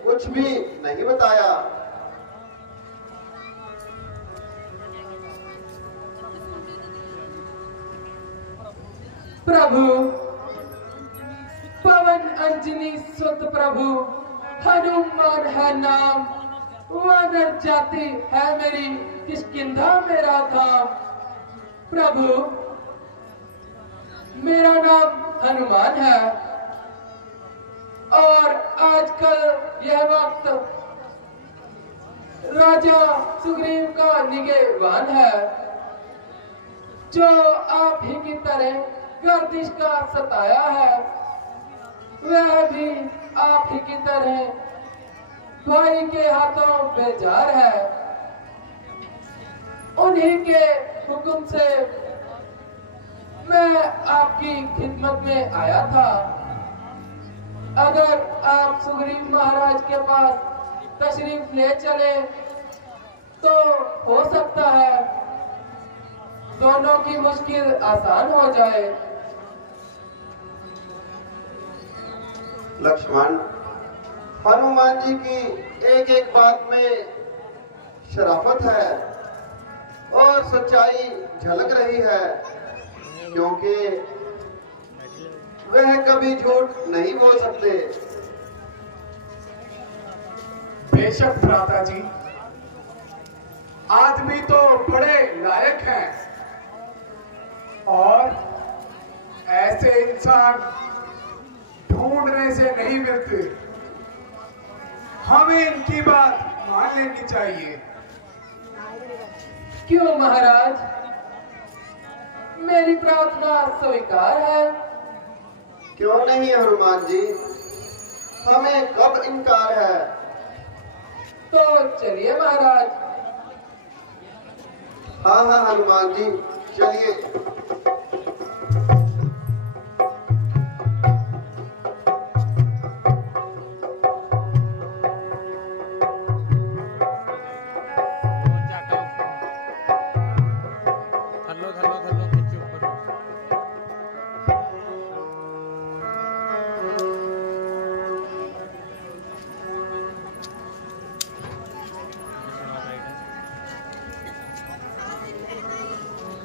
कुछ भी नहीं बताया। प्रभु, पवन अंजनी सुत प्रभु, हनुमान है नाम। वानर जाति है मेरी, किष्किंधा मेरा धाम। प्रभु, मेरा नाम हनुमान है और आजकल यह वक्त राजा सुग्रीव का निगहबान है, जो आप ही की तरह गर्दिश का सताया है। वह भी आप ही की तरह भाई के हाथों बेजार है। उन्हीं के हुक्म से मैं आपकी खिदमत में आया था। अगर आप सुग्रीव महाराज के पास तशरीफ ले चले तो हो सकता है दोनों की मुश्किल आसान हो जाए। लक्ष्मण, हनुमान जी की एक एक बात में शराफत है और सच्चाई झलक रही है, क्योंकि वह कभी झूठ नहीं बोल सकते। बेशक भ्राता जी, आदमी तो बड़े लायक हैं और ऐसे इंसान ढूंढने से नहीं मिलते। हमें इनकी बात मान लेनी चाहिए। क्यों महाराज, मेरी प्रार्थना स्वीकार है? क्यों नहीं हनुमान जी, हमें कब इनकार है। तो चलिए महाराज। हाँ हाँ हनुमान जी, चलिए।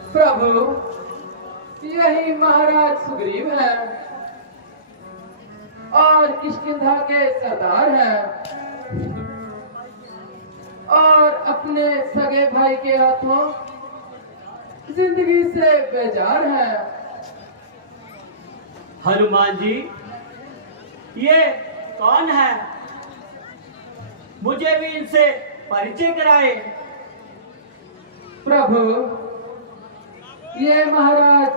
प्रभु, यही महाराज सुग्रीव है और किष्किंधा के सरदार हैं और अपने सगे भाई के हाथों जिंदगी से बेजार हैं। हनुमान जी, ये कौन है? मुझे भी इनसे परिचय कराए। प्रभु, ये महाराज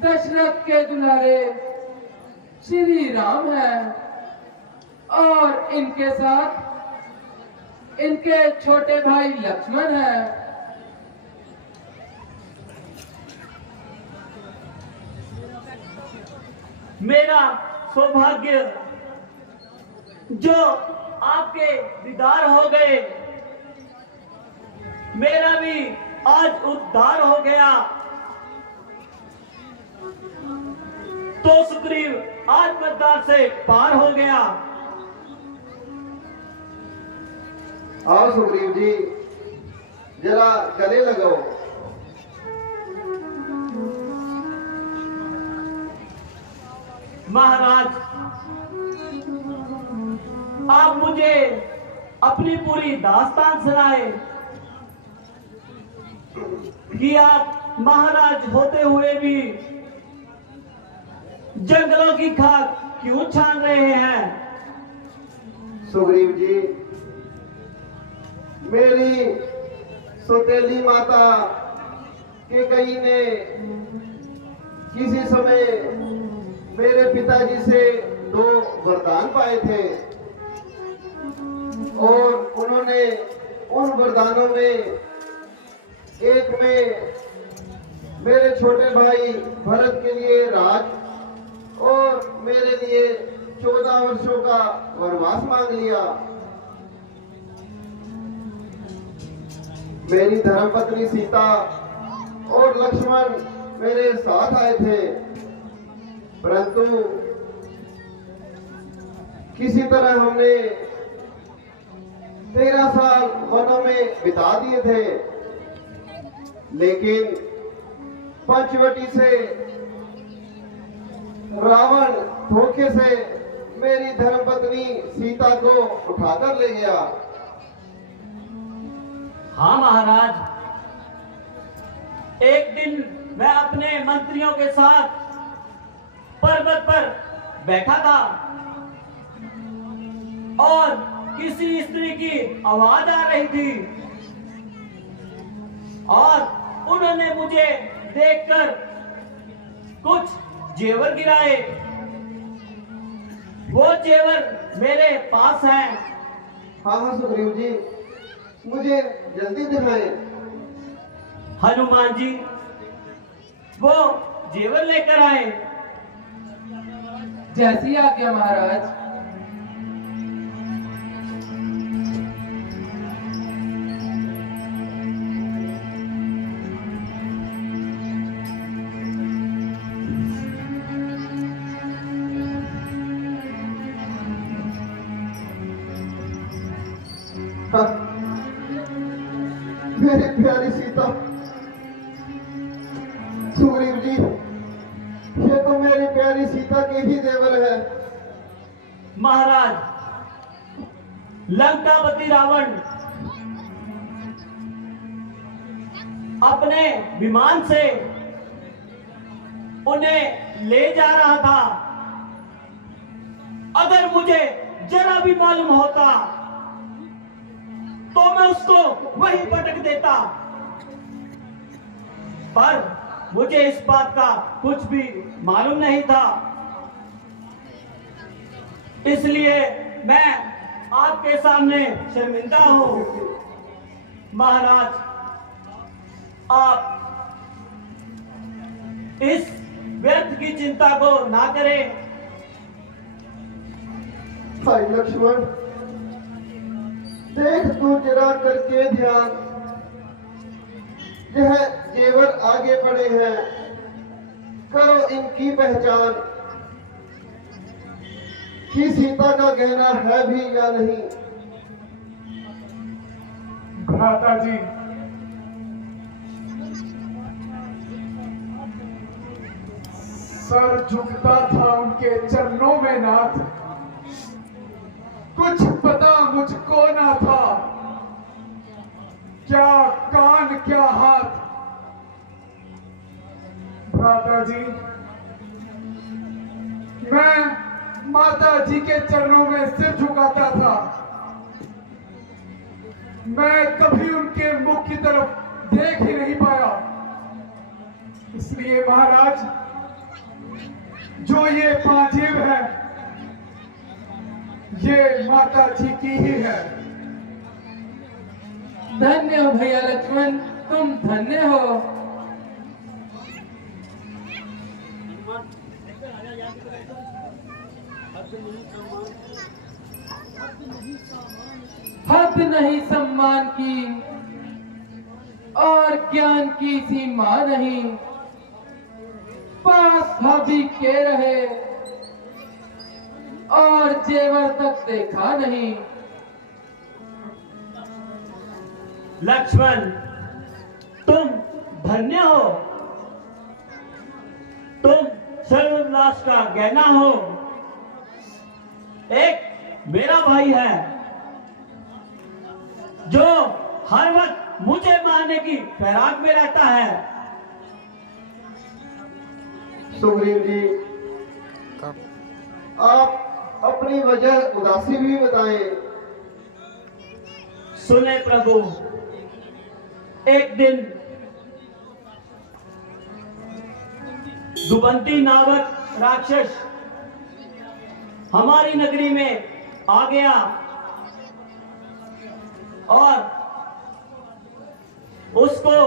दशरथ के दुलारे श्री राम हैं और इनके साथ इनके छोटे भाई लक्ष्मण हैं। मेरा सौभाग्य जो आपके दीदार हो गए, मेरा भी आज उद्धार हो गया। तो सुग्रीव आज मझधार से पार हो गया। आओ सुग्रीव जी, जरा गले लगाओ। महाराज, आप मुझे अपनी पूरी दास्तान सुनाए कि आप महाराज होते हुए भी जंगलों की खाक क्यों छान रहे हैं? सुग्रीव जी, मेरी सौतेली माता कैकेयी ने किसी समय मेरे पिताजी से 2 वरदान पाए थे और उन्होंने उन वरदानों में एक में मेरे छोटे भाई भरत के लिए राज और मेरे लिए 14 वर्षों का वनवास मांग लिया। मेरी धर्मपत्नी सीता और लक्ष्मण मेरे साथ आए थे, परंतु किसी तरह हमने 13 साल वनों में बिता दिए थे, लेकिन पंचवटी से रावण धोखे से मेरी धर्मपत्नी सीता को उठाकर ले गया। हाँ महाराज, एक दिन मैं अपने मंत्रियों के साथ पर्वत पर बैठा था और किसी स्त्री की आवाज आ रही थी और उन्होंने मुझे देखकर कुछ जेवर गिराए। वो जेवर मेरे पास हैं हाँ हाँ सुग्रीव जी, मुझे जल्दी दिखाएं। हनुमान जी वो जेवर लेकर आए। जैसी आज्ञा महाराज। हाँ, मेरी प्यारी सीता। सुग्रीव जी, ये तो मेरी प्यारी सीता के ही जेवर है। महाराज, लंकापति रावण अपने विमान से उन्हें ले जा रहा था। अगर मुझे जरा भी मालूम होता तो मैं उसको वहीं पटक देता, पर मुझे इस बात का कुछ भी मालूम नहीं था। इसलिए मैं आपके सामने शर्मिंदा हूं। महाराज, आप इस व्यर्थ की चिंता को ना करें। भाई लक्ष्मण, देख तू जरा करके ध्यान, यह जेवर आगे पड़े हैं, करो इनकी पहचान कि सीता का गहना है भी या नहीं। भ्राता जी, सर झुकता था उनके चरणों में नाथ, कुछ पता मुझको ना था, क्या कान क्या हाथ। भ्राता जी, मैं माता जी के चरणों में सिर झुकाता था, मैं कभी उनके मुख की तरफ देख ही नहीं पाया। इसलिए महाराज, जो ये पांजेब है ये माता जी की ही है। धन्य हो भैया लक्ष्मण, तुम धन्य हो। हद नहीं सम्मान की और ज्ञान की सीमा नहीं, पास भाभी के रहे और जेवर तक देखा नहीं। लक्ष्मण, तुम धन्य हो, तुम सर्वनाश का गहना हो। एक मेरा भाई है जो हर वक्त मुझे मारने की फिराक में रहता है। सुग्रीव जी, आप अपनी वजह उदासी भी बताएं। सुने प्रभु, एक दिन दुबंती नामक राक्षस हमारी नगरी में आ गया और उसको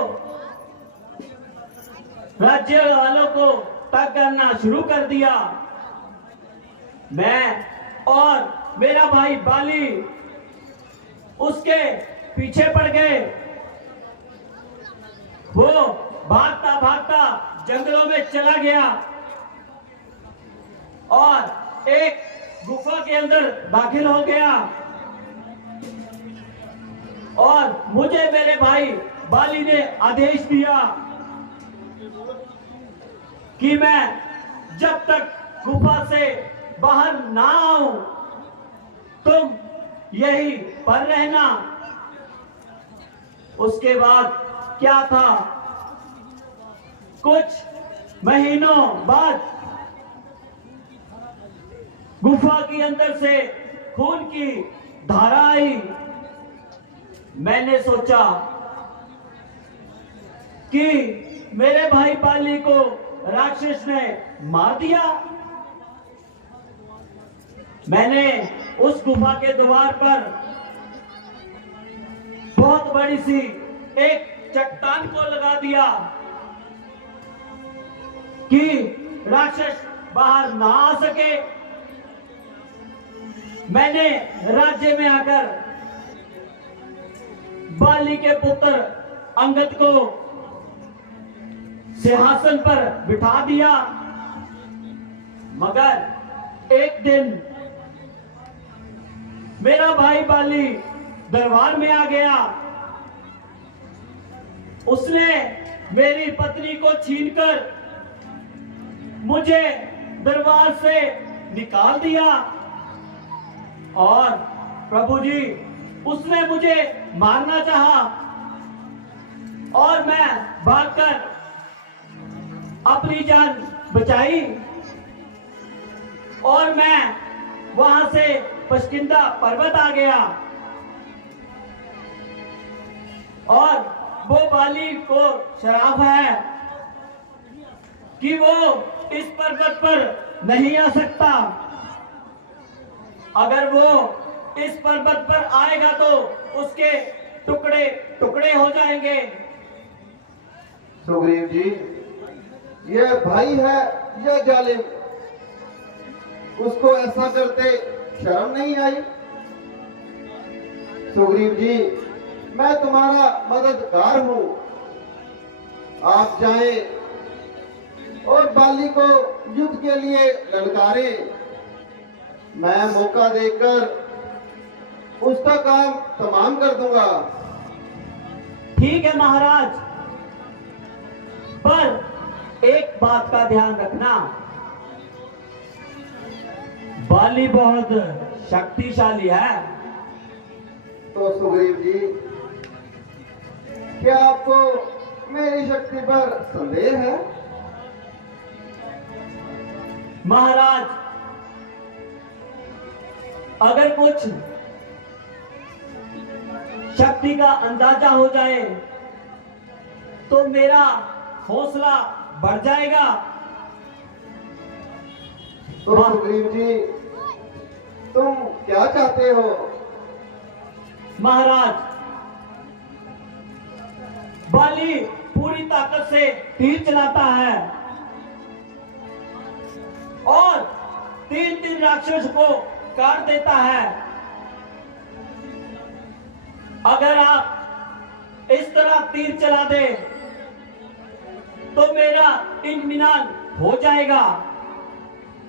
राज्य वालों को तंग करना शुरू कर दिया। मैं और मेरा भाई बाली उसके पीछे पड़ गए। वो भागता भागता जंगलों में चला गया और एक गुफा के अंदर दाखिल हो गया और मुझे मेरे भाई बाली ने आदेश दिया कि मैं जब तक गुफा से बाहर ना आऊं तुम यही पर रहना। उसके बाद क्या था, कुछ महीनों बाद गुफा के अंदर से खून की धारा आई। मैंने सोचा कि मेरे भाई बाली को राक्षस ने मार दिया। मैंने उस गुफा के द्वार पर बहुत बड़ी सी एक चट्टान को लगा दिया कि राक्षस बाहर ना आ सके। मैंने राज्य में आकर बाली के पुत्र अंगद को सिंहासन पर बिठा दिया, मगर एक दिन मेरा भाई बाली दरबार में आ गया। उसने मेरी पत्नी को छीनकर मुझे दरबार से निकाल दिया और प्रभु जी उसने मुझे मारना चाहा और मैं भागकर अपनी जान बचाई और मैं वहां से पश्चिंदा पर्वत आ गया और वो बाली को शराब है कि वो इस पर्वत पर नहीं आ सकता। अगर वो इस पर्वत पर आएगा तो उसके टुकड़े टुकड़े हो जाएंगे। सुग्रीव जी, ये भाई है या जालिम? उसको ऐसा करते शर्म नहीं आई? सुग्रीव जी, मैं तुम्हारा मददगार हूं। आप जाएं और बाली को युद्ध के लिए ललकारें। मैं मौका देकर उसका काम तमाम कर दूंगा। ठीक है महाराज, पर एक बात का ध्यान रखना, बाली बहुत शक्तिशाली है। तो सुग्रीव जी, क्या आपको मेरी शक्ति पर संदेह है? महाराज, अगर कुछ शक्ति का अंदाजा हो जाए तो मेरा हौसला बढ़ जाएगा। तो सुग्रीव जी, तुम क्या चाहते हो? महाराज, बाली पूरी ताकत से तीर चलाता है और 3 राक्षस को काट देता है। अगर आप इस तरह तीर चला दे तो मेरा इत्मीनान हो जाएगा।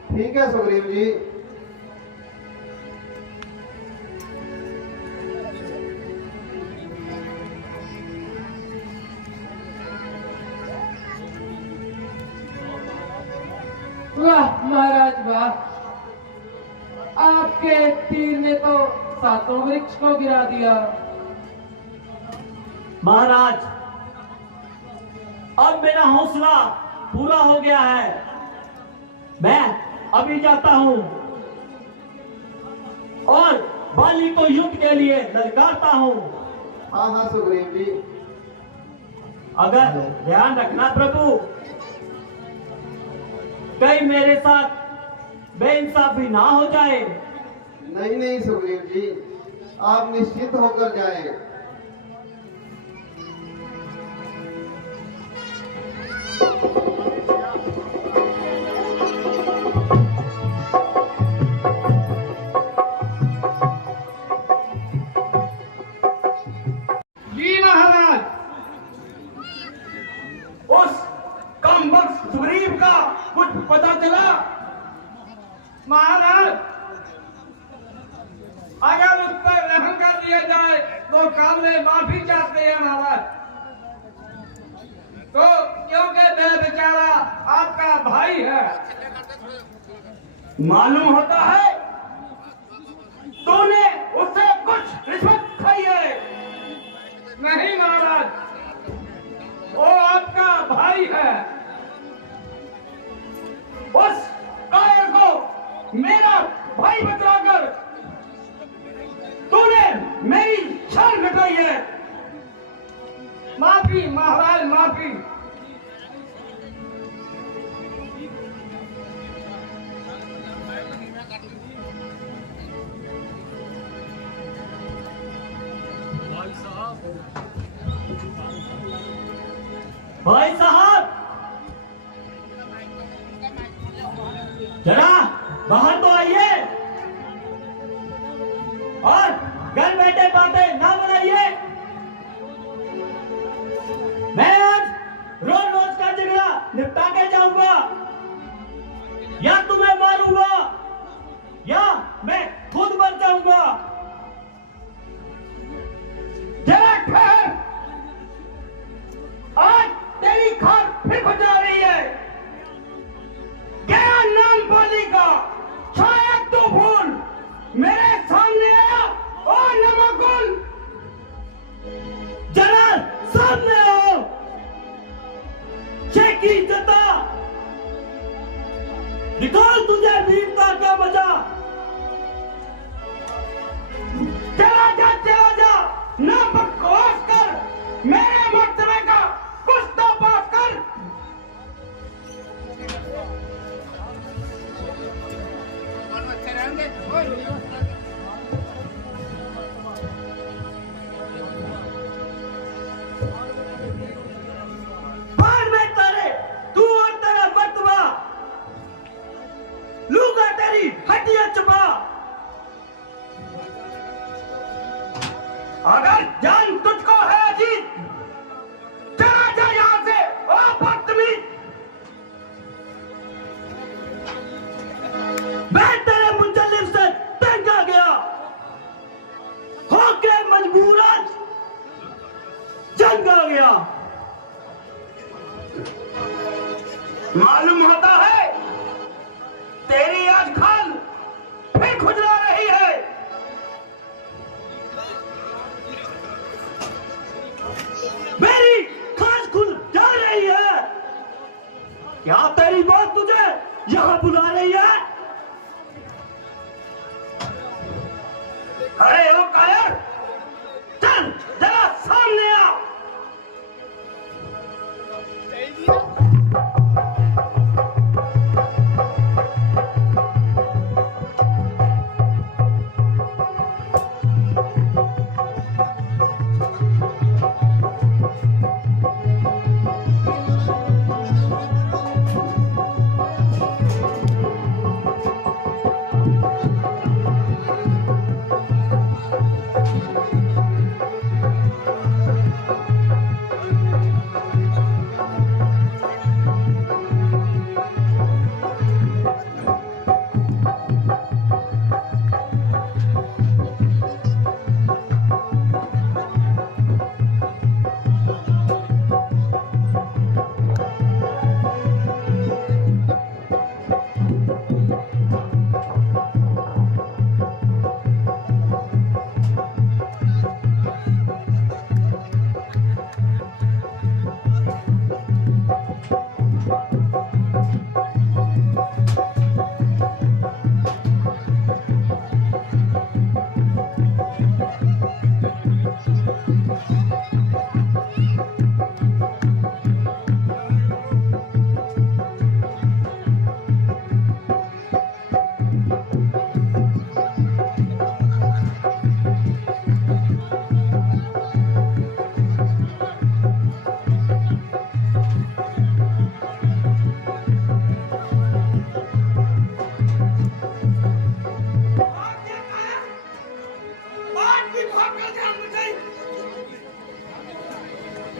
ठीक है सुग्रीव जी। वाह महाराज वाह, आपके तीर ने तो 7 वृक्ष को गिरा दिया। महाराज, अब मेरा हौसला पूरा हो गया है। मैं अभी जाता हूं और बाली को युद्ध के लिए ललकारता हूं। हाँ हाँ सुग्रीव जी। अगर ध्यान रखना प्रभु, कहीं मेरे साथ बेइंसाफी ना हो जाए। नहीं नहीं सुग्रीव जी, आप निश्चित होकर जाएं। जी महाराज, उस कमबख्त सुग्रीव का कुछ पता चला? महाराज, अगर उस पर रहम कर दिया जाए तो कामले माफी चाहते हैं महाराज। तो क्योंकि वह बेचारा आपका भाई है। मालूम होता है तूने उससे कुछ रिश्वत खाई है। नहीं महाराज, वो आपका भाई है। उस कायर को मेरा भाई बतलाकर तूने मेरी शान घटाई है। माफी महाराज, माफी। भाई साहब, भाई साहब जरा बाहर तो आइए और घर बैठे बातें ना बनाइए। मैं आज रोज रोज का झगड़ा निपटा के जाऊंगा, या तुम्हें मारूंगा या मैं खुद मर जाऊंगा। जरा ठहर, आज तेरी खाल फिर बजा रही है। क्या नाम पाली का शायद तू भूल मेरे सामने आया ओ नमकुल। जरा सामने आओ, शेखी जता निकाल तुझे वीरता का मजा। चला जा ना बकवास कर, मेरे मर्तबे का कुछ तो बात कर। बाहर में तारे तू और तेरा मर्तबा, लूंगा तेरी हड्डियां चबा। अगर जान तुझको है अजीत, चला जा यहां से ओ बदतमीज। मैं तेरे मुंजलिम से तंग आ गया, होके मजबूरन जंग आ गया। मालूम होता है तेरी आज खाल फिर खुजला रही है। मेरी खाल खुल जा रही है। क्या तेरी बात तुझे यहां बुला रही है? अरे ओ कायर, चल जरा सामने आ।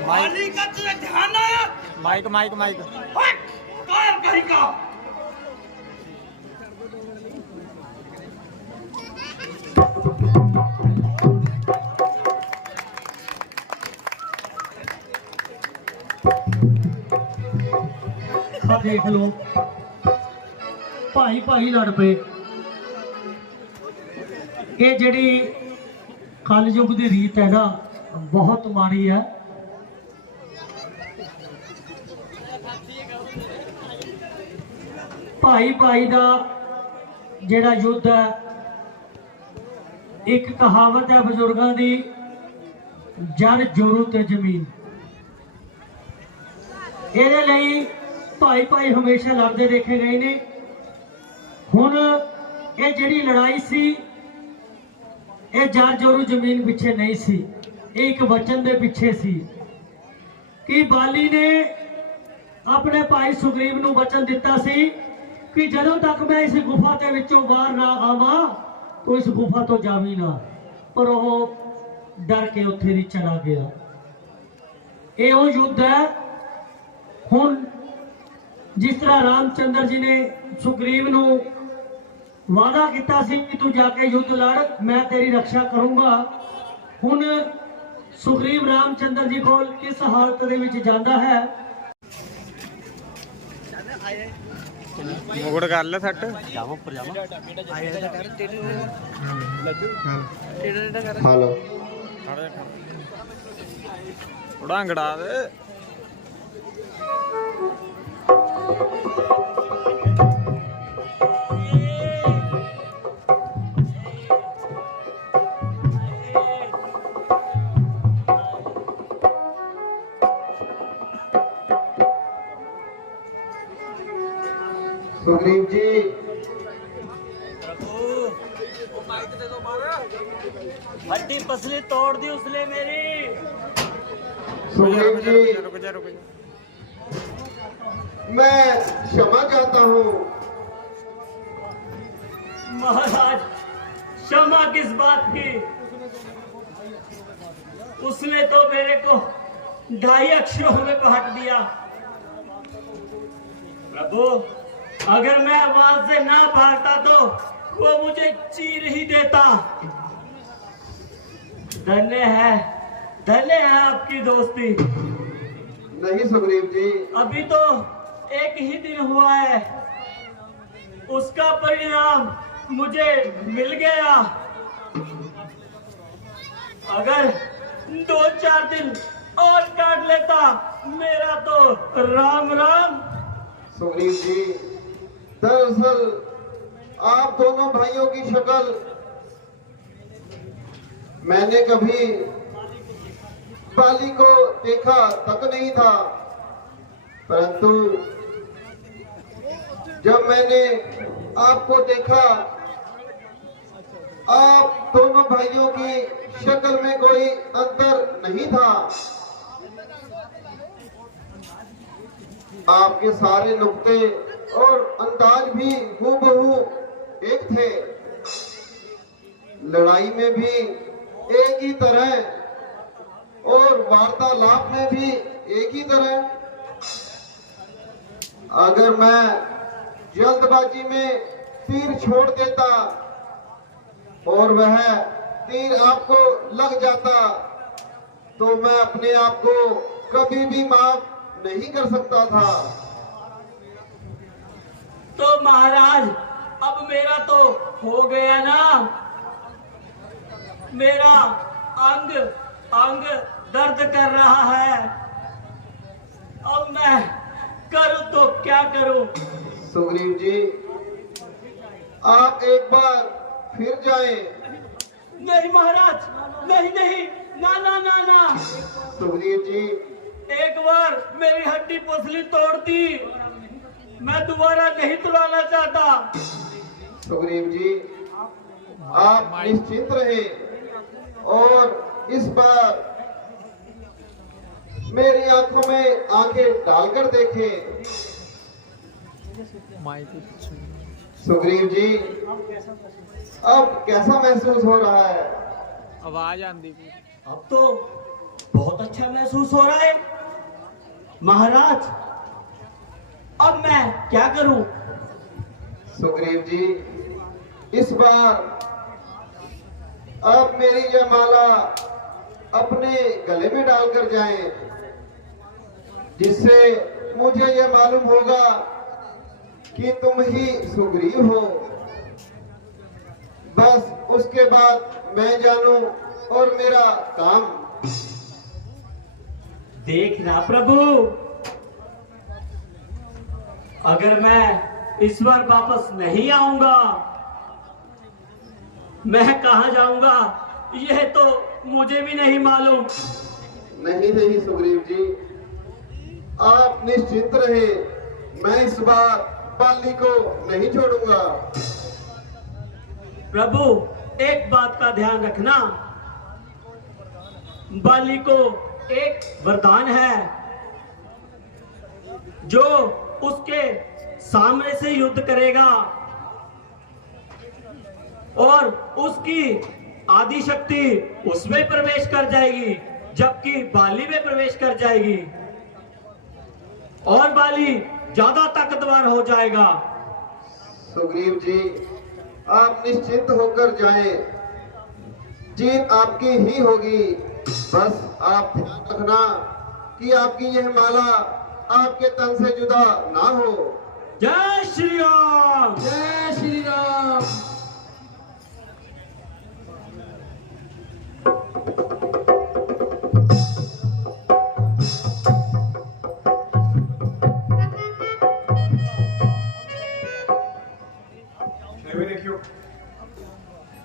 मालिक का तुझे ध्यान आया? माइक माइक माइक कार कहीं का। देख लो भाई भाई लड़ पे। ये जिहड़ी कलयुग की रीत है ना, बहुत माड़ी है। भाई भाई का जिहड़ा युद्ध है, एक कहावत है बजुर्गों की, जर जोरू ते जमीन। ਇਹਦੇ ਲਈ ਭਾਈ ਭਾਈ ਹਮੇਸ਼ਾ ਲੜਦੇ ਦੇਖੇ ਗਏ ਨੇ। ਹੁਣ ਇਹ ਜਿਹੜੀ ਲੜਾਈ ਸੀ, ਇਹ ਜਰ ਜੋਰੂ ਜ਼ਮੀਨ ਪਿੱਛੇ ਨਹੀਂ ਸੀ, एक वचन दे पिछे सी कि बाली ने अपने भाई सुग्रीव नूं वचन दिता सी कि जदों तक मैं इस गुफा के विचों बाहर ना आवां तो इस गुफा तो जावी ना, पर वह डर के उत्थे ही चला गया। ये वो युद्ध है हुण जिस तरह रामचंद्र जी ने सुग्रीव नूं वादा किया सी कि तू जाके युद्ध लड़, मैं तेरी रक्षा करूंगा। हुण सुग्रीव रामचंद्र जी को किस हालत दे विच जांदा है। मुगड़ कर ले सट हेलो थोड़ा अंगड़ा दे। सुग्रीव जी, हड्डी पसली तोड़ दी उसने मेरी। सुग्रीव जी, रुक जा मैं क्षमा चाहता हूँ। महाराज क्षमा किस बात की? उसने तो मेरे को 2.5 अक्षरों में पहट दिया। प्रभु अगर मैं आवाज से ना भागता तो वो मुझे चीर ही देता। धन्य है आपकी दोस्ती। नहीं सुग्रीव जी, अभी तो एक ही दिन हुआ है, उसका परिणाम मुझे मिल गया। अगर 2-4 दिन और काट लेता मेरा तो राम राम। सुग्रीव जी, दरअसल आप दोनों भाइयों की शक्ल मैंने कभी बाली को देखा तक नहीं था, परंतु जब मैंने आपको देखा, आप दोनों भाइयों की शक्ल में कोई अंतर नहीं था। आपके सारे नुक्ते और अंदाज भी हूबहू एक थे, लड़ाई में भी एक ही तरह और वार्तालाप में भी एक ही तरह। अगर मैं जल्दबाजी में तीर छोड़ देता और वह तीर आपको लग जाता तो मैं अपने आप को कभी भी माफ नहीं कर सकता था। तो महाराज अब मेरा तो हो गया ना। मेरा अंग अंग दर्द कर रहा है। अब मैं करूं तो क्या करूं? सुग्रीव जी, आप एक बार फिर जाएं। नहीं महाराज, नहीं, ना ना ना ना। सुग्रीव जी, एक बार मेरी हड्डी पसली तोड़ दी, मैं दोबारा नहीं तुड़ाना चाहता। सुग्रीव जी, आप निश्चिंत रहे और इस बार मेरी आंखों में आंखें डालकर देखें। सुग्रीव जी, अब कैसा महसूस हो रहा है? आवाज आंदी। अब तो बहुत अच्छा महसूस हो रहा है महाराज। अब मैं क्या करूं? सुग्रीव जी, इस बार आप मेरी यह माला अपने गले में डालकर जाएं, जिससे मुझे यह मालूम होगा कि तुम ही सुग्रीव हो। बस उसके बाद मैं जानूं और मेरा काम। देखना प्रभु, अगर मैं इस बार वापस नहीं आऊंगा, मैं कहां जाऊंगा यह तो मुझे भी नहीं मालूम। नहीं सुग्रीव जी, आप निश्चिंत रहे, मैं इस बार बाली को नहीं छोड़ूंगा। प्रभु एक बात का ध्यान रखना, बाली को एक वरदान है जो उसके सामने से युद्ध करेगा और उसकी आदि शक्ति उसमें प्रवेश कर जाएगी, जबकि बाली में प्रवेश कर जाएगी और बाली ज्यादा ताकतवर हो जाएगा। सुग्रीव जी, आप निश्चिंत होकर जाएं, जीत आपकी ही होगी। बस आप ध्यान रखना कि आपकी यह माला आपके तन से जुदा ना हो। जय श्री राम। जय श्री राम।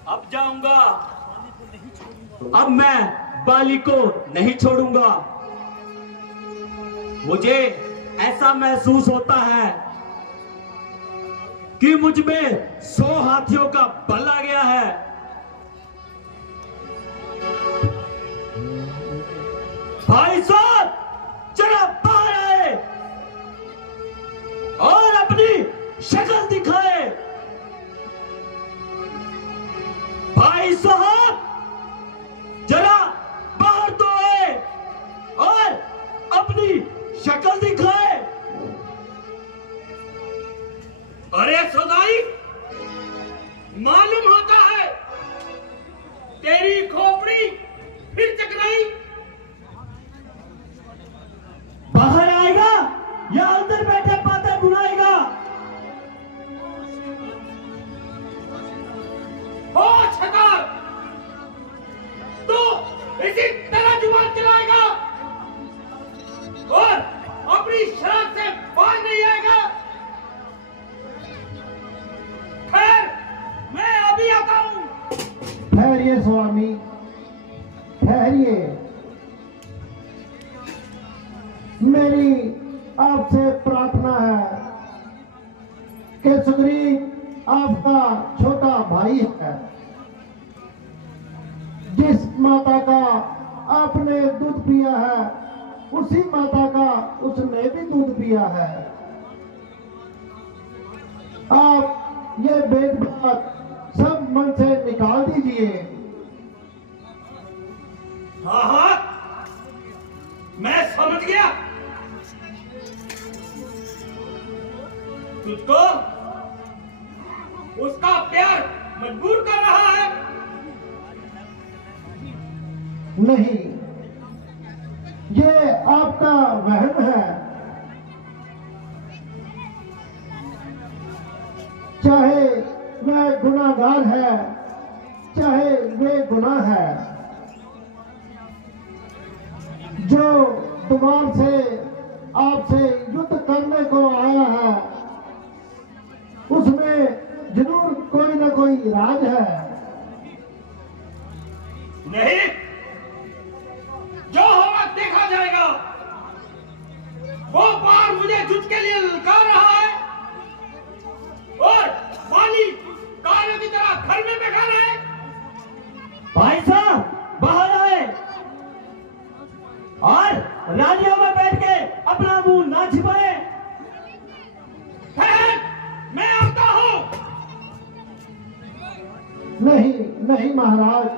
अब जाऊंगा, अब मैं बाली को नहीं छोड़ूंगा। मुझे ऐसा महसूस होता है कि मुझ में 100 हाथियों का बल आ गया है। भाई साहब, जरा बाहर आए और अपनी शक्ल दिखाए। भाई साहब, जरा बाहर तो आए और अपनी शक्ल दिखाए। अरे सौदाई, मालूम होता है तेरी खोपड़ी फिर चकराई। बाहर आएगा या अंदर बैठे बातें बुलाएगा? ओ छतर, तू इसी तरह जुबान चलाएगा और अपनी शराब से बाहर नहीं आएगा? खैर, मैं अभी आता हूं। ठहरिए स्वामी, ठहरिए। मेरी आपसे प्रार्थना है कि सुग्रीव आपका छोटा भाई है। जिस माता का आपने दूध पिया है, उसी माता का उसने भी दूध पिया है। आप ये भेदभाव सब मन से निकाल दीजिए। हाँ हाँ, मैं समझ गया। तुझको उसका प्यार मजबूर कर रहा है। नहीं, ये आपका वहम है। चाहे वह गुनाहगार है, चाहे वे गुनाह है, जो तुम्हार से आपसे युद्ध करने को आया है, उसमें जरूर कोई ना कोई राज है। नहीं, जो होगा देखा जाएगा। वो बार मुझे युद्ध के लिए ललकार रहा है और बाली कार्य की तरह घर में बैठा रहे। भाई साहब, बाहर आए और रानियों में बैठ के अपना मुंह ना छिपाए। मैं आता हूं। नहीं नहीं महाराज,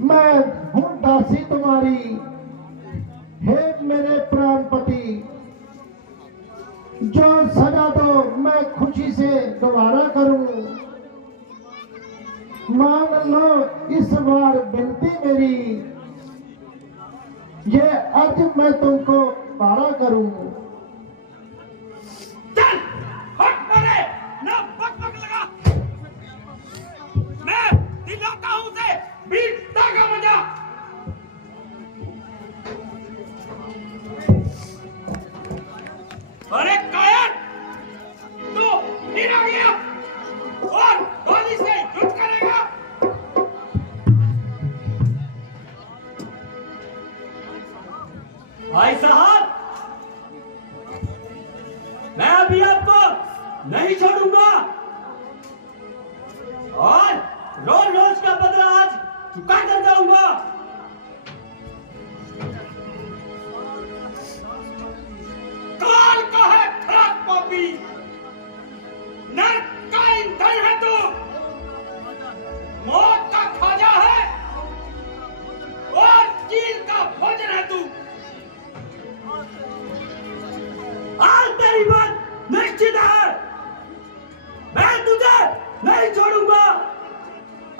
मैं हूं दासी तुम्हारी। हे मेरे प्राणपति, जो सजा तो मैं खुशी से दोबारा करूं। मान लो इस बार विनती मेरी, ये अर्ज मैं तुमको दोबारा करूं। चल, हट परे, ना बक लगा। मैं दिलाता हूं उसे वीरता का मजा। अरे कायर, तू फिर आ गया और गोली से युद्ध करेगा। भाई साहब, मैं अभी आपको नहीं छोड़ूंगा और रोज रोज का बदला आज चुका कर जाऊंगा। तेरी बात निश्चित है, मैं तुझे नहीं छोड़ूंगा,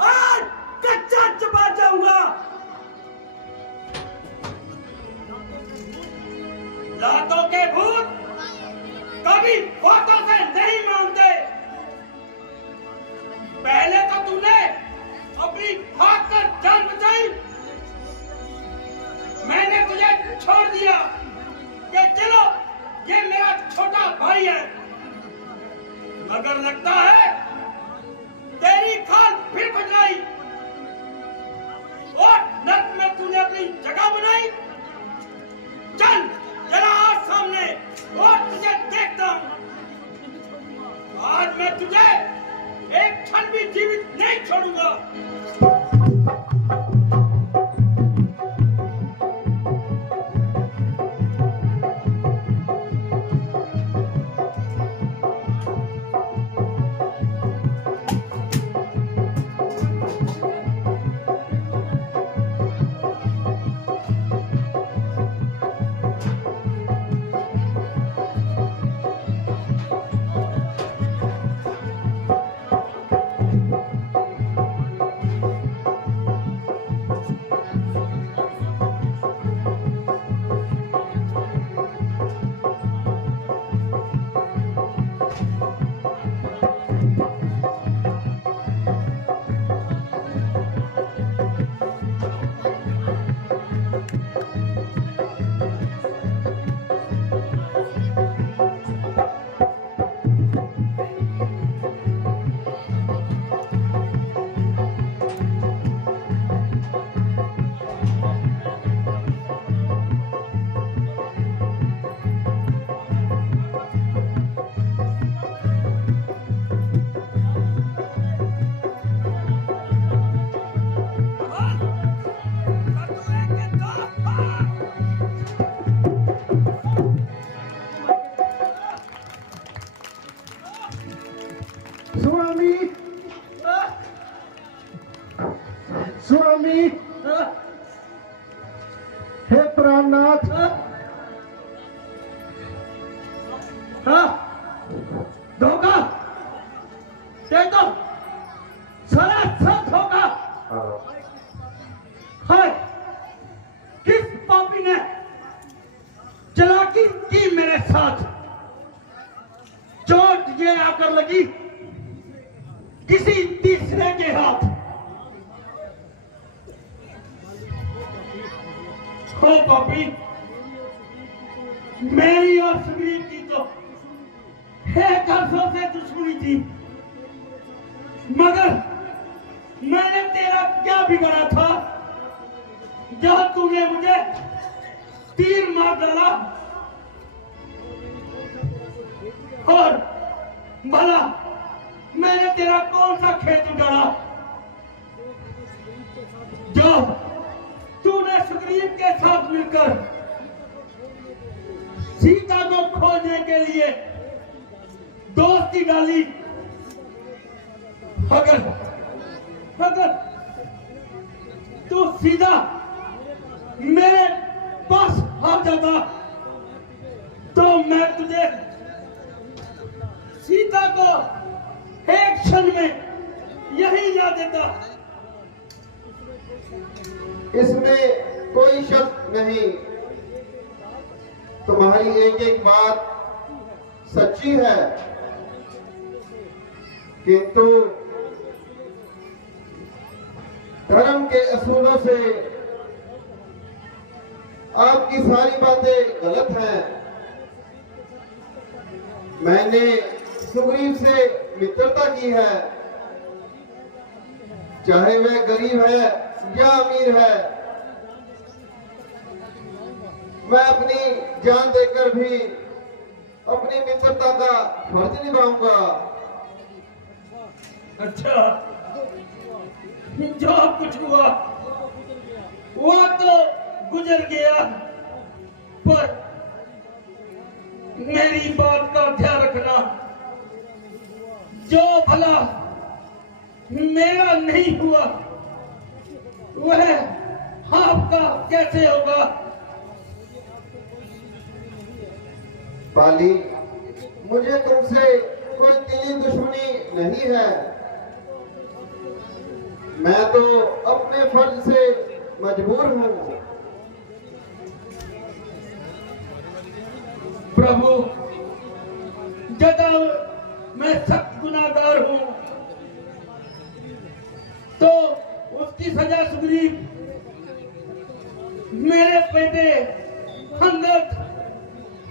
आज कच्चा चबा जाऊंगा। लातों के भूत कभी बातों से नहीं मानते। पहले तो तूने अपनी हाथ कर जान बचाई, मैंने तुझे छोड़ दिया कि चलो ये मेरा छोटा भाई है, मगर लगता है तेरी खाल फिर बजाई और नट में तूने अपनी जगह बनाई। चल जरा आज सामने और तुझे देखता हूं। आज मैं तुझे एक क्षण भी जीवित नहीं छोड़ूंगा। स्वामी हे प्राणनाथ, धोखा दे दो, सारा सब धोखा है। किस पापी ने चालाकी की मेरे साथ? चोट ये आकर लगी किसी तीसरे के हाथ। ओ पापी, मेरी और सुग्रीव की तो एक अरसों से दुश्मनी थी, मगर मैंने तेरा क्या बिगाड़ा था जब तूने मुझे तीर मार डाला? और भला मैंने तेरा कौन सा खेत उजाड़ा जो तूने सुग्रीव के साथ मिलकर सीता को खोजने के लिए दोस्ती डाली? अगर तू सीधा मेरे पास आ जाता तो मैं तुझे सीता को एक क्षण में यही ला देता। इसमें कोई शक नहीं, तुम्हारी एक एक बात सच्ची है, किंतु धर्म के असूलों से आपकी सारी बातें गलत हैं। मैंने सुग्रीव से मित्रता की है, चाहे वह गरीब है या अमीर है, मैं अपनी जान देकर भी अपनी मित्रता का फर्ज निभाऊंगा। अच्छा, जो कुछ हुआ वो तो गुजर गया, पर मेरी बात का ध्यान रखना, जो भला मेरा नहीं हुआ वह आपका कैसे होगा? बाली, मुझे तुमसे कोई दिली दुश्मनी नहीं है। मैं तो अपने फर्ज से मजबूर हूँ। प्रभु, जब मैं सख्त गुनाहगार हूँ तो उसकी सजा सुग्रीव मेरे बेटे अंगद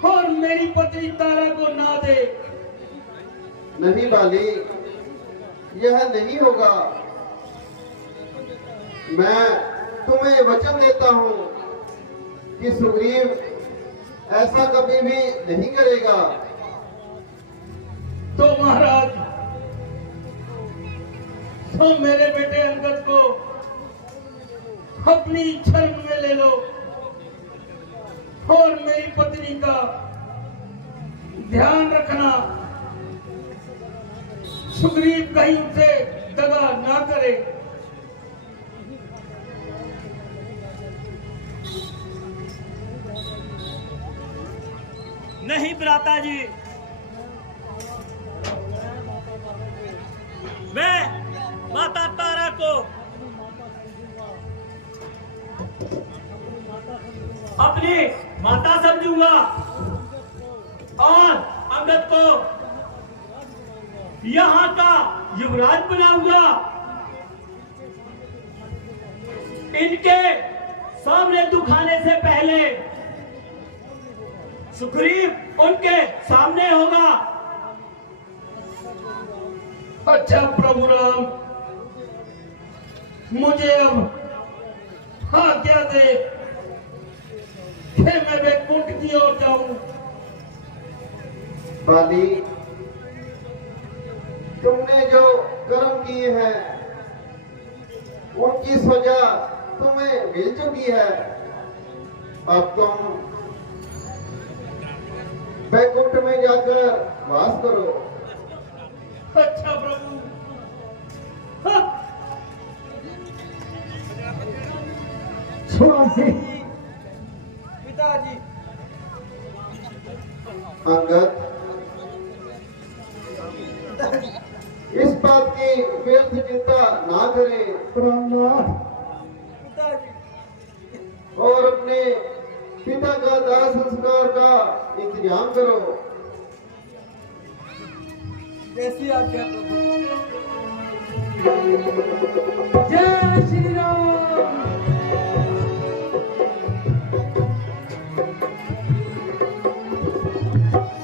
और मेरी पत्नी तारा को ना दे। नहीं बाली, यह नहीं होगा। मैं तुम्हें वचन देता हूँ कि सुग्रीव ऐसा कभी भी नहीं करेगा। तो महाराज, तो मेरे बेटे अंगद को अपनी शरण में ले लो और मेरी पत्नी का ध्यान रखना, सुग्रीव कहीं उसे दगा ना करे। नहीं भ्राता जी, मैं माता तारा को अपनी माता समझूंगा और अंगद को यहाँ का युवराज बनाऊंगा। इनके सामने दुखाने से पहले सुग्रीव उनके सामने होगा। अच्छा प्रभु राम, मुझे अब आज्ञा दे कि मैं वैकुंठ की ओर जाऊं। बाली, तुमने जो कर्म किए हैं उनकी सजा तुम्हें मिल चुकी है। अब तुम वैकुंठ में जाकर वास करो। अच्छा प्रभु। हाँ। पिताजी। अंगद, इस बात की व्यर्थ चिंता ना करें और अपने पिता का दाह संस्कार का इंतजाम करो। जैसी आज्ञा प्रभु। जय श्री राम।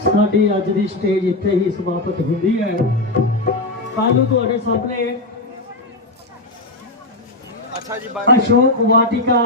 ਸਾਡੀ ਅੱਜ ਦੀ ਸਟੇਜ ਇੱਥੇ ਹੀ ਸਮਾਪਤ ਹੁੰਦੀ ਹੈ। ਕੱਲ੍ਹ ਨੂੰ ਤੁਹਾਡੇ ਸਾਹਮਣੇ अच्छा जी बाय। अशोक वाटिका